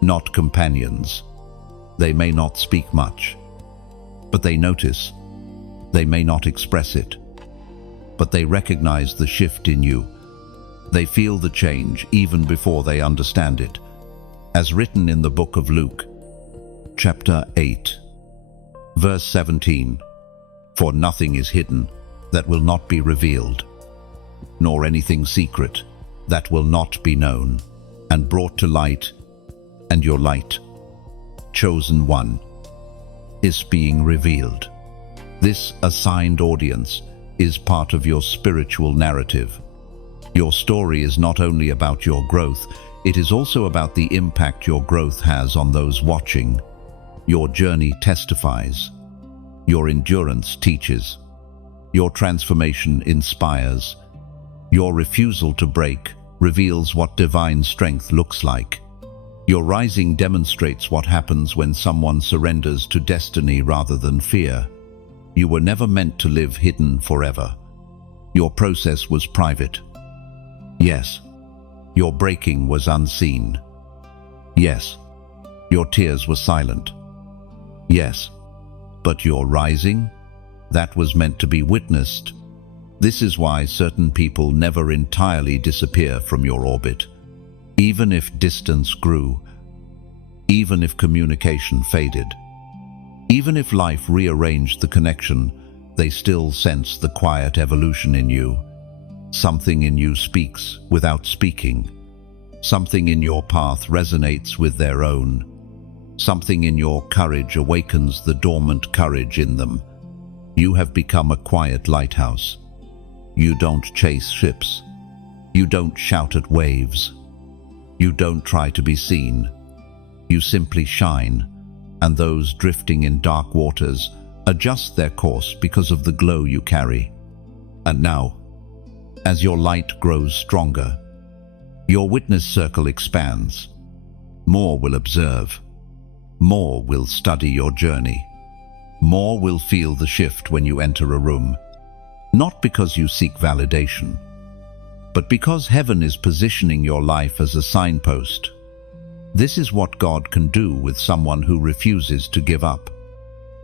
not companions. They may not speak much, but they notice. They may not express it, but they recognize the shift in you. They feel the change even before they understand it. As written in the book of Luke, chapter 8, verse 17, "For nothing is hidden that will not be revealed, nor anything secret that will not be known and brought to light, and your light, chosen one, is being revealed." This assigned audience is part of your spiritual narrative. Your story is not only about your growth, it is also about the impact your growth has on those watching. Your journey testifies. Your endurance teaches. Your transformation inspires. Your refusal to break reveals what divine strength looks like. Your rising demonstrates what happens when someone surrenders to destiny rather than fear. You were never meant to live hidden forever. Your process was private. Yes, your breaking was unseen. Yes, your tears were silent. Yes, but your rising, that was meant to be witnessed. This is why certain people never entirely disappear from your orbit. Even if distance grew, even if communication faded, even if life rearranged the connection, they still sense the quiet evolution in you. Something in you speaks without speaking. Something in your path resonates with their own. Something in your courage awakens the dormant courage in them. You have become a quiet lighthouse. You don't chase ships. You don't shout at waves. You don't try to be seen. You simply shine, and those drifting in dark waters adjust their course because of the glow you carry. And now, as your light grows stronger, your witness circle expands. More will observe. More will study your journey. More will feel the shift when you enter a room, not because you seek validation, but because heaven is positioning your life as a signpost. This is what God can do with someone who refuses to give up.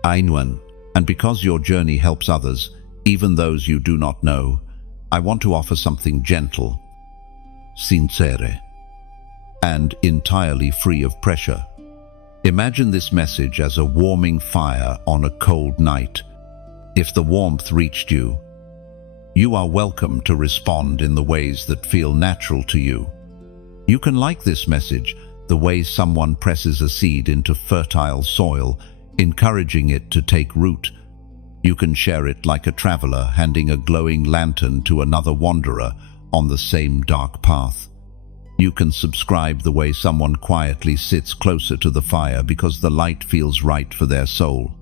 Ainwan, and because your journey helps others, even those you do not know, I want to offer something gentle, sincere, and entirely free of pressure. Imagine this message as a warming fire on a cold night. If the warmth reached you, you are welcome to respond in the ways that feel natural to you. You can like this message the way someone presses a seed into fertile soil, encouraging it to take root. You can share it like a traveler handing a glowing lantern to another wanderer on the same dark path. You can subscribe the way someone quietly sits closer to the fire because the light feels right for their soul.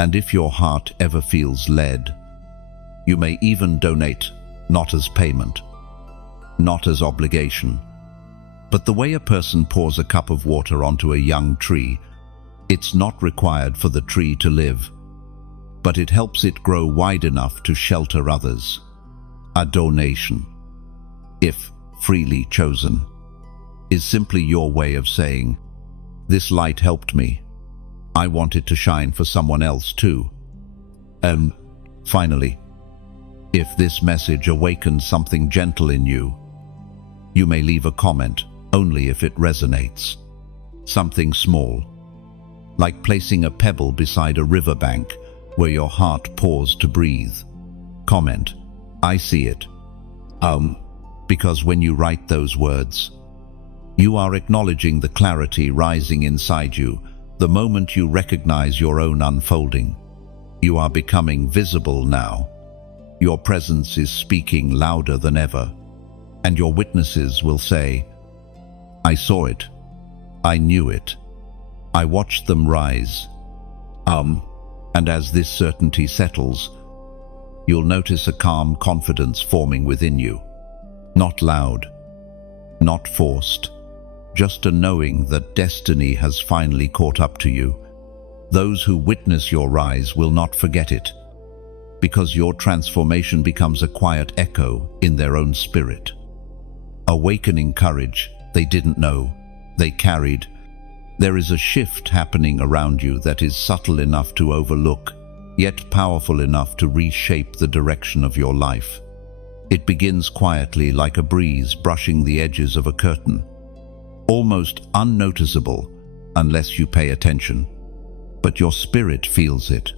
And if your heart ever feels led, you may even donate, not as payment, not as obligation, but the way a person pours a cup of water onto a young tree. It's not required for the tree to live, but it helps it grow wide enough to shelter others. A donation, if freely chosen, is simply your way of saying, "This light helped me. I want it to shine for someone else too." Finally, if this message awakens something gentle in you, you may leave a comment only if it resonates. Something small, like placing a pebble beside a riverbank where your heart paused to breathe. Comment, "I see it." Because when you write those words, you are acknowledging the clarity rising inside you the moment you recognize your own unfolding. You are becoming visible now. Your presence is speaking louder than ever, and your witnesses will say, "I saw it. I knew it. I watched them rise." And as this certainty settles, you'll notice a calm confidence forming within you. Not loud, not forced, just a knowing that destiny has finally caught up to you. Those who witness your rise will not forget it, because your transformation becomes a quiet echo in their own spirit. Awakening courage they didn't know they carried. There is a shift happening around you that is subtle enough to overlook, yet powerful enough to reshape the direction of your life. It begins quietly, like a breeze brushing the edges of a curtain, almost unnoticeable unless you pay attention. But your spirit feels it.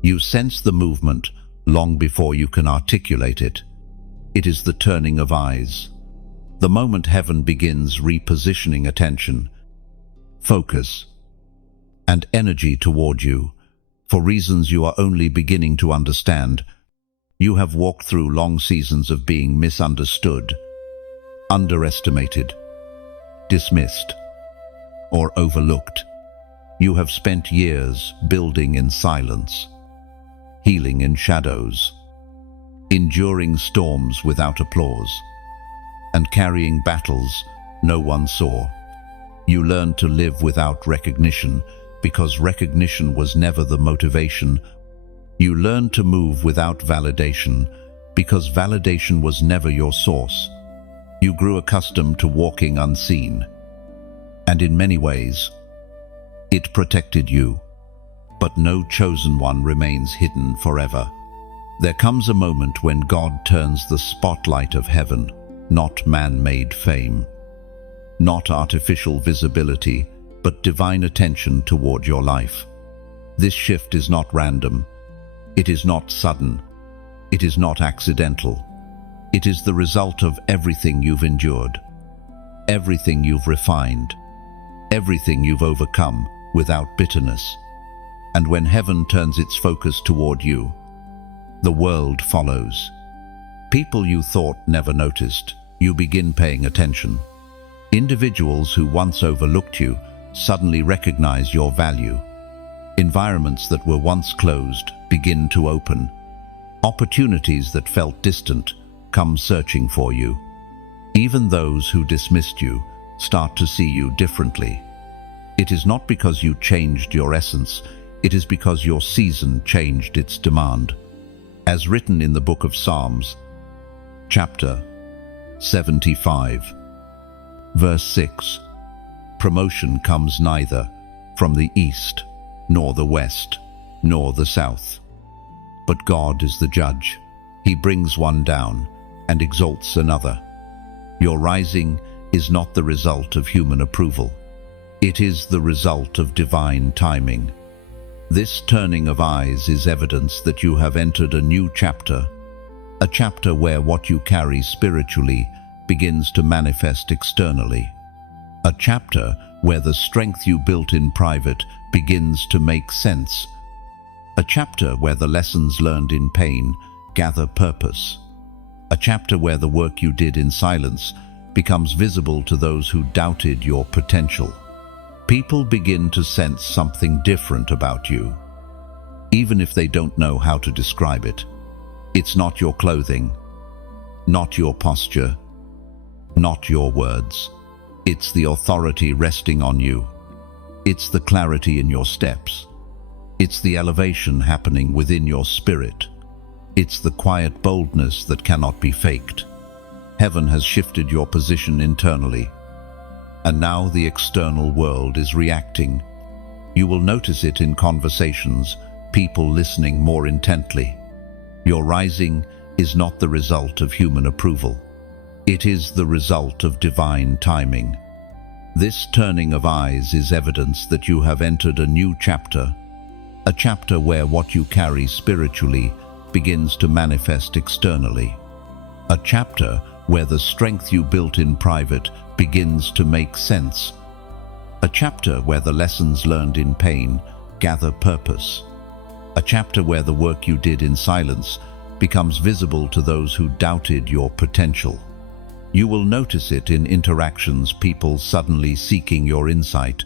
You sense the movement long before you can articulate it. It is the turning of eyes, the moment heaven begins repositioning attention, focus, and energy toward you, for reasons you are only beginning to understand. You have walked through long seasons of being misunderstood, underestimated, dismissed, or overlooked. You have spent years building in silence, healing in shadows, enduring storms without applause, and carrying battles no one saw. You learned to live without recognition because recognition was never the motivation. You learned to move without validation because validation was never your source. You grew accustomed to walking unseen, and in many ways, it protected you. But no chosen one remains hidden forever. There comes a moment when God turns the spotlight of heaven, not man-made fame, not artificial visibility, but divine attention toward your life. This shift is not random. It is not sudden. It is not accidental. It is the result of everything you've endured, everything you've refined, everything you've overcome without bitterness. And when heaven turns its focus toward you, the world follows. People you thought never noticed, you begin paying attention. Individuals who once overlooked you suddenly recognize your value. Environments that were once closed begin to open. Opportunities that felt distant come searching for you. Even those who dismissed you start to see you differently. It is not because you changed your essence, it is because your season changed its demand. As written in the book of Psalms, chapter 75, verse 6, promotion comes neither from the east, nor the west, nor the south. But God is the judge. He brings one down and exalts another. Your rising is not the result of human approval. It is the result of divine timing. This turning of eyes is evidence that you have entered a new chapter, a chapter where what you carry spiritually begins to manifest externally, a chapter where the strength you built in private begins to make sense, a chapter where the lessons learned in pain gather purpose, a chapter where the work you did in silence becomes visible to those who doubted your potential. People begin to sense something different about you, even if they don't know how to describe it. It's not your clothing, not your posture, not your words. It's the authority resting on you. It's the clarity in your steps. It's the elevation happening within your spirit. It's the quiet boldness that cannot be faked. Heaven has shifted your position internally, and now the external world is reacting. You will notice it in conversations, people listening more intently. Your rising is not the result of human approval. It is the result of divine timing. This turning of eyes is evidence that you have entered a new chapter, a chapter where what you carry spiritually begins to manifest externally, a chapter where the strength you built in private begins to make sense, a chapter where the lessons learned in pain gather purpose, a chapter where the work you did in silence becomes visible to those who doubted your potential. You will notice it in interactions, people suddenly seeking your insight.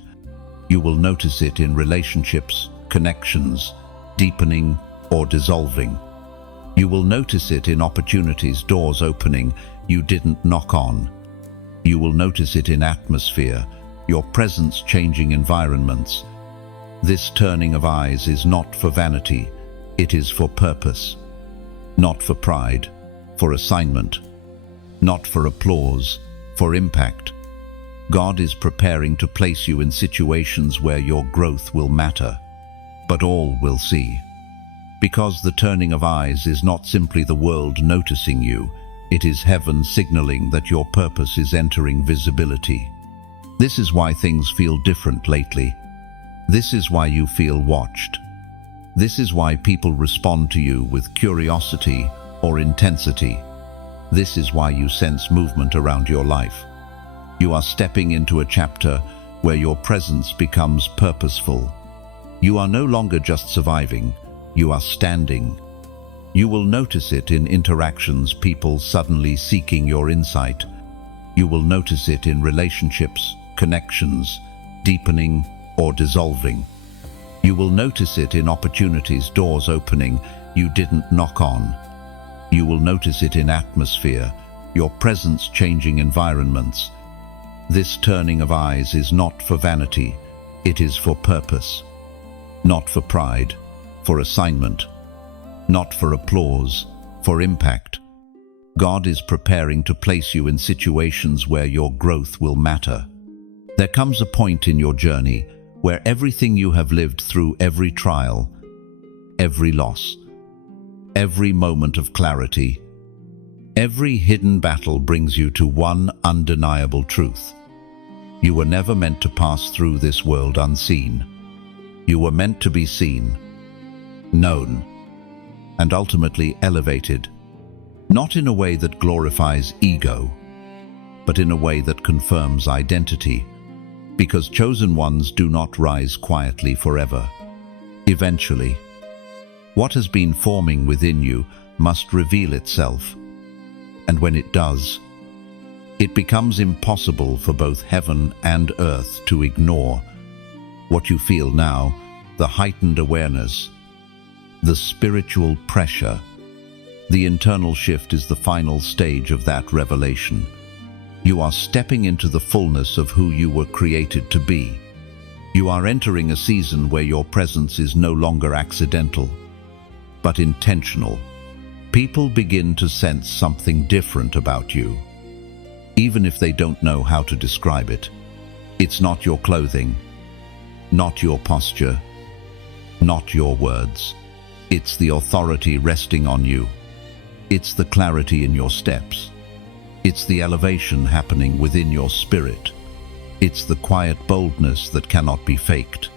You will notice it in relationships, connections, deepening or dissolving. You will notice it in opportunities, doors opening you didn't knock on. You will notice it in atmosphere, your presence changing environments. This turning of eyes is not for vanity, it is for purpose. Not for pride, for assignment. Not for applause, for impact. God is preparing to place you in situations where your growth will matter, but all will see. Because the turning of eyes is not simply the world noticing you, it is heaven signaling that your purpose is entering visibility. This is why things feel different lately. This is why you feel watched. This is why people respond to you with curiosity or intensity. This is why you sense movement around your life. You are stepping into a chapter where your presence becomes purposeful. You are no longer just surviving, you are standing. You will notice it in interactions, people suddenly seeking your insight. You will notice it in relationships, connections, deepening or dissolving. You will notice it in opportunities, doors opening you didn't knock on. You will notice it in atmosphere, your presence changing environments. This turning of eyes is not for vanity, it is for purpose. Not for pride, for assignment. Not for applause, for impact. God is preparing to place you in situations where your growth will matter. There comes a point in your journey where everything you have lived through, every trial, every loss, every moment of clarity. Every hidden battle brings you to one undeniable truth. You were never meant to pass through this world unseen. You were meant to be seen, known, and ultimately elevated, not in a way that glorifies ego, but in a way that confirms identity, because chosen ones do not rise quietly forever. Eventually, what has been forming within you must reveal itself, and when it does, it becomes impossible for both heaven and earth to ignore what you feel now, the heightened awareness, the spiritual pressure. The internal shift is the final stage of that revelation. You are stepping into the fullness of who you were created to be. You are entering a season where your presence is no longer accidental, but intentional. People begin to sense something different about you, even if they don't know how to describe it. It's not your clothing, not your posture, not your words. It's the authority resting on you. It's the clarity in your steps. It's the elevation happening within your spirit. It's the quiet boldness that cannot be faked.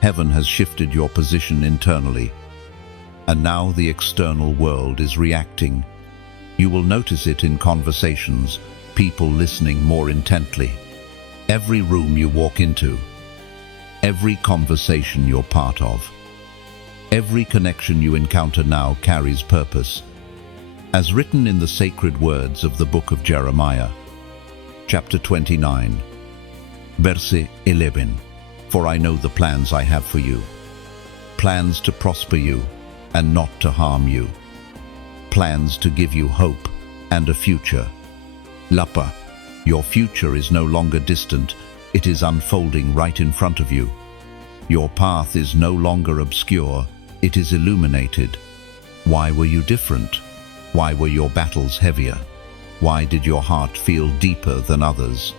Heaven has shifted your position internally, and now the external world is reacting. You will notice it in conversations, people listening more intently. Every room you walk into, every conversation you're part of, every connection you encounter now carries purpose. As written in the sacred words of the book of Jeremiah, chapter 29, verse 11, "For I know the plans I have for you, plans to prosper you and not to harm you, plans to give you hope and a future." Lapa, your future is no longer distant, it is unfolding right in front of you. Your path is no longer obscure, it is illuminated. Why were you different? Why were your battles heavier? Why did your heart feel deeper than others?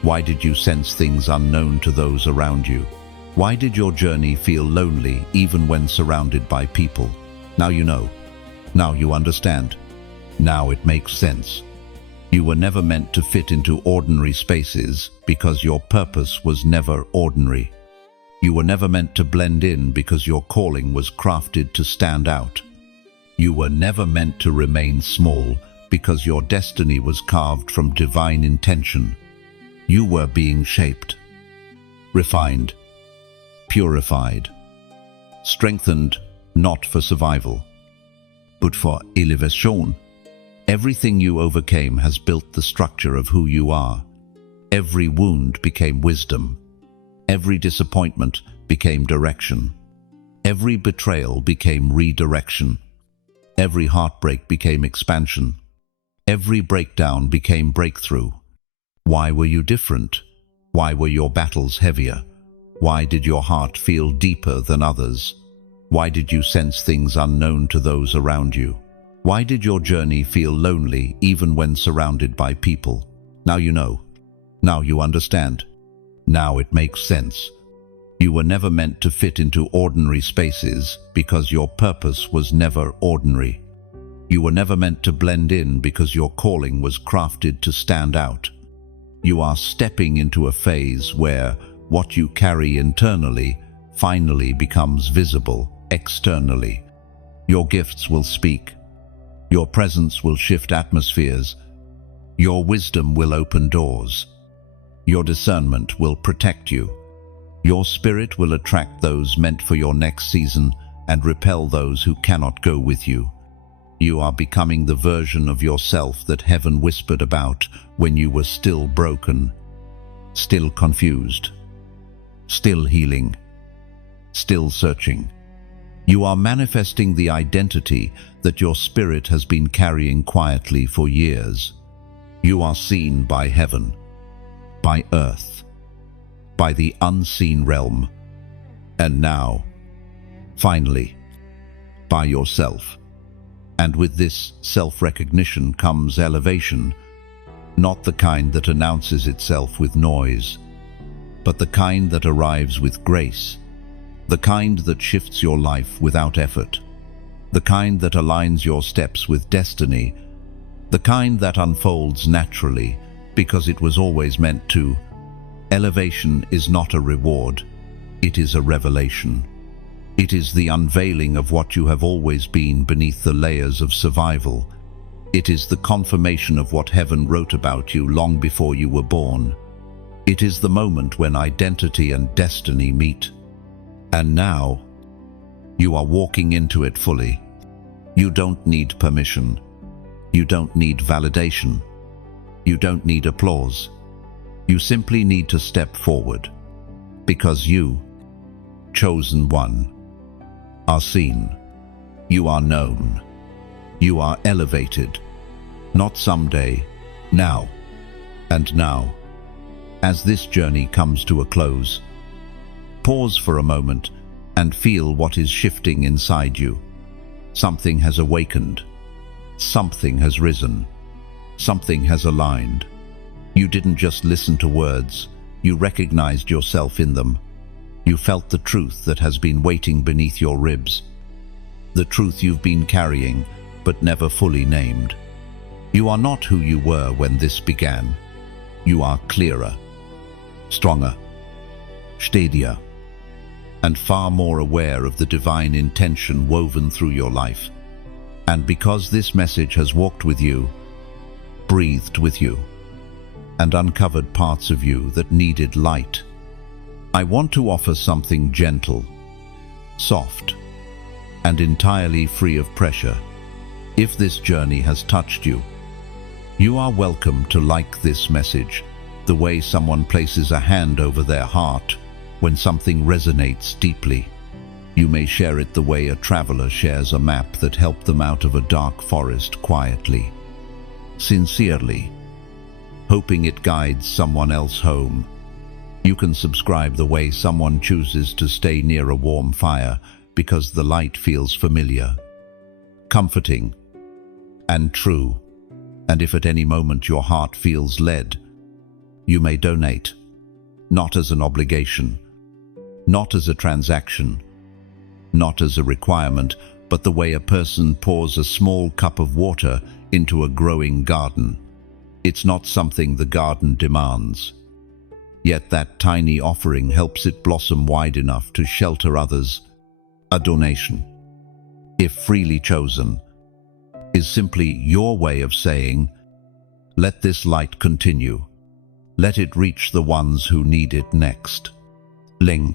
Why did you sense things unknown to those around you? Why did your journey feel lonely even when surrounded by people? Now you know. Now you understand. Now it makes sense. You were never meant to fit into ordinary spaces because your purpose was never ordinary. You were never meant to blend in because your calling was crafted to stand out. You were never meant to remain small because your destiny was carved from divine intention. You were being shaped, refined, purified, strengthened, not for survival, but for elevation. Everything you overcame has built the structure of who you are. Every wound became wisdom. Every disappointment became direction. Every betrayal became redirection. Every heartbreak became expansion. Every breakdown became breakthrough. Why were you different? Why were your battles heavier? Why did your heart feel deeper than others? Why did you sense things unknown to those around you? Why did your journey feel lonely even when surrounded by people? Now you know. Now you understand. Now it makes sense. You were never meant to fit into ordinary spaces because your purpose was never ordinary. You were never meant to blend in because your calling was crafted to stand out. You are stepping into a phase where what you carry internally finally becomes visible externally. Your gifts will speak. Your presence will shift atmospheres. Your wisdom will open doors. Your discernment will protect you. Your spirit will attract those meant for your next season and repel those who cannot go with you. You are becoming the version of yourself that heaven whispered about when you were still broken, still confused, still healing, still searching. You are manifesting the identity that your spirit has been carrying quietly for years. You are seen by heaven, by earth, by the unseen realm, and now, finally, by yourself. And with this self-recognition comes elevation, not the kind that announces itself with noise, but the kind that arrives with grace, the kind that shifts your life without effort. the kind that aligns your steps with destiny, the kind that unfolds naturally because it was always meant to. Elevation is not a reward, it is a revelation. It is the unveiling of what you have always been beneath the layers of survival. It is the confirmation of what heaven wrote about you long before you were born. It is the moment when identity and destiny meet. And now, you are walking into it fully. You don't need permission. You don't need validation. You don't need applause. You simply need to step forward. Because you, chosen one, are seen. You are known. You are elevated. Not someday, now. And now, as this journey comes to a close, pause for a moment and feel what is shifting inside you. Something has awakened. Something has risen. Something has aligned. You didn't just listen to words, you recognized yourself in them. You felt the truth that has been waiting beneath your ribs. The truth you've been carrying, but never fully named. You are not who you were when this began. You are clearer, stronger, steadier, and far more aware of the divine intention woven through your life. And because this message has walked with you, breathed with you, and uncovered parts of you that needed light, I want to offer something gentle, soft, and entirely free of pressure. If this journey has touched you, you are welcome to like this message, the way someone places a hand over their heart when something resonates deeply. You may share it the way a traveler shares a map that helped them out of a dark forest quietly, sincerely, hoping it guides someone else home. You can subscribe the way someone chooses to stay near a warm fire because the light feels familiar, comforting, and true. And if at any moment your heart feels led, you may donate, not as an obligation, not as a transaction, not as a requirement, but the way a person pours a small cup of water into a growing garden. It's not something the garden demands. Yet that tiny offering helps it blossom wide enough to shelter others. A donation, if freely chosen, is simply your way of saying, let this light continue. Let it reach the ones who need it next. Ling.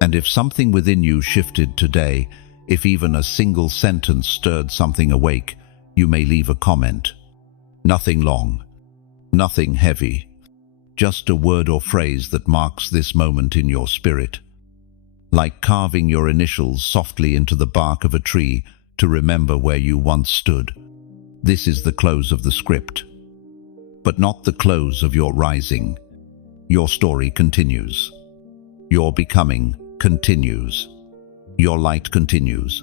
And if something within you shifted today, if even a single sentence stirred something awake, you may leave a comment. Nothing long, nothing heavy, just a word or phrase that marks this moment in your spirit. Like carving your initials softly into the bark of a tree to remember where you once stood. This is the close of the script, but not the close of your rising. Your story continues. Your becoming continues. Your light continues.